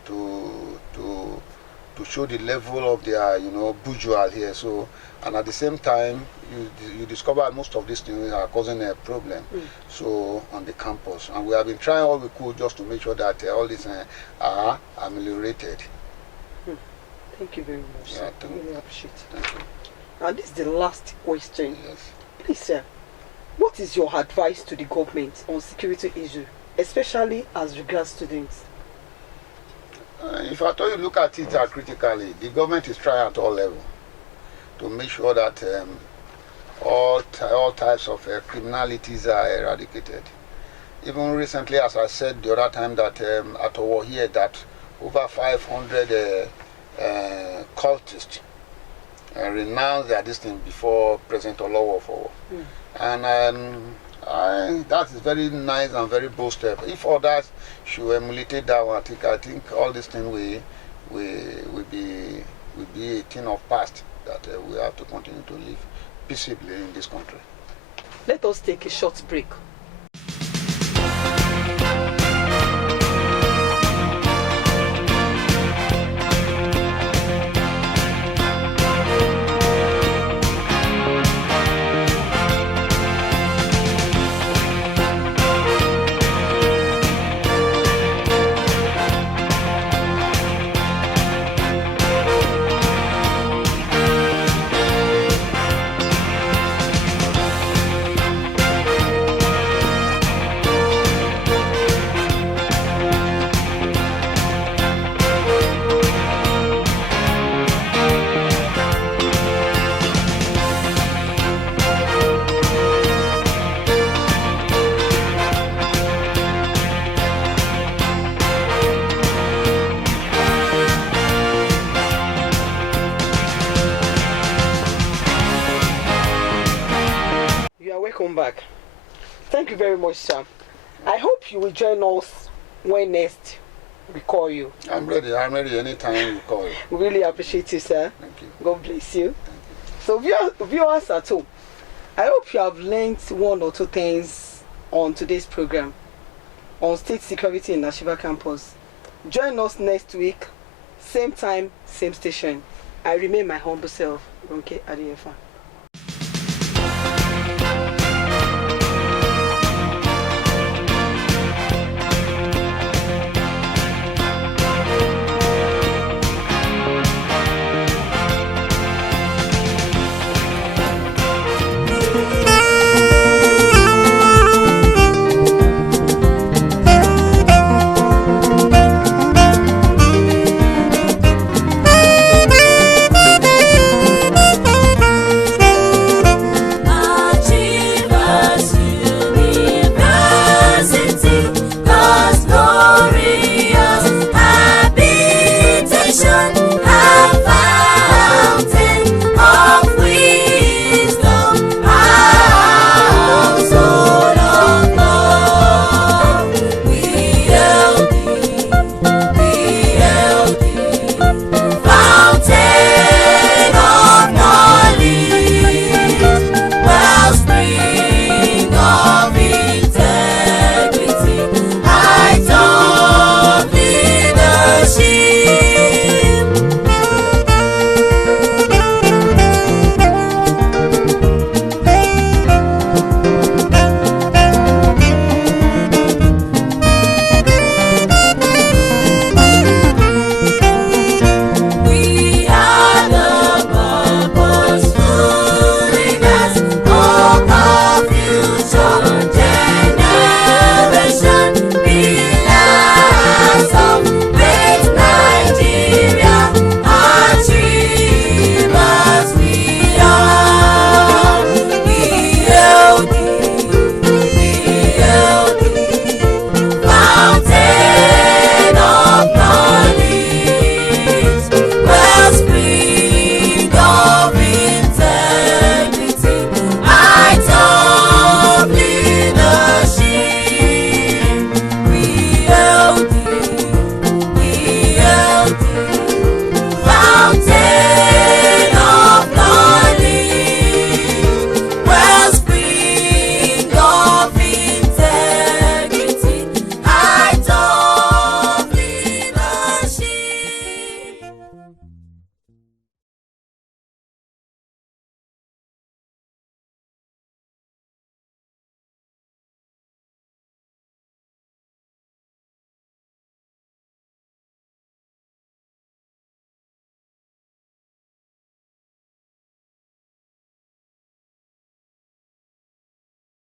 to show the level of their, bourgeois here. So, and at the same time, you discover most of these things are causing a problem. So on the campus, and we have been trying all we could just to make sure that all these are ameliorated. Thank you very much. Yeah, I really appreciate it. Thank you. And this is the last question. Yes. Please, sir, what is your advice to the government on security issues, especially as regards students? If I told you look at it critically, the government is trying at all levels to make sure that all types of criminalities are eradicated. Even recently, as I said the other time, that at AUO here, that over 500 cultists renounced their destiny before President Olowo for. And that is very nice and very bold step. If others should emulate that one, I think all these things will be a thing of past that we have to continue to live peaceably in this country. Let us take a short break. back. Thank you very much, sir. I hope you will join us when next we call you. I'm ready anytime you call. We really appreciate you, sir. Thank you. God bless you. So viewers at home, I hope you have learned one or two things on today's program on state security in Ashiva campus. Join us next week, same time, same station. I remain my humble self, Ronke Adiefa.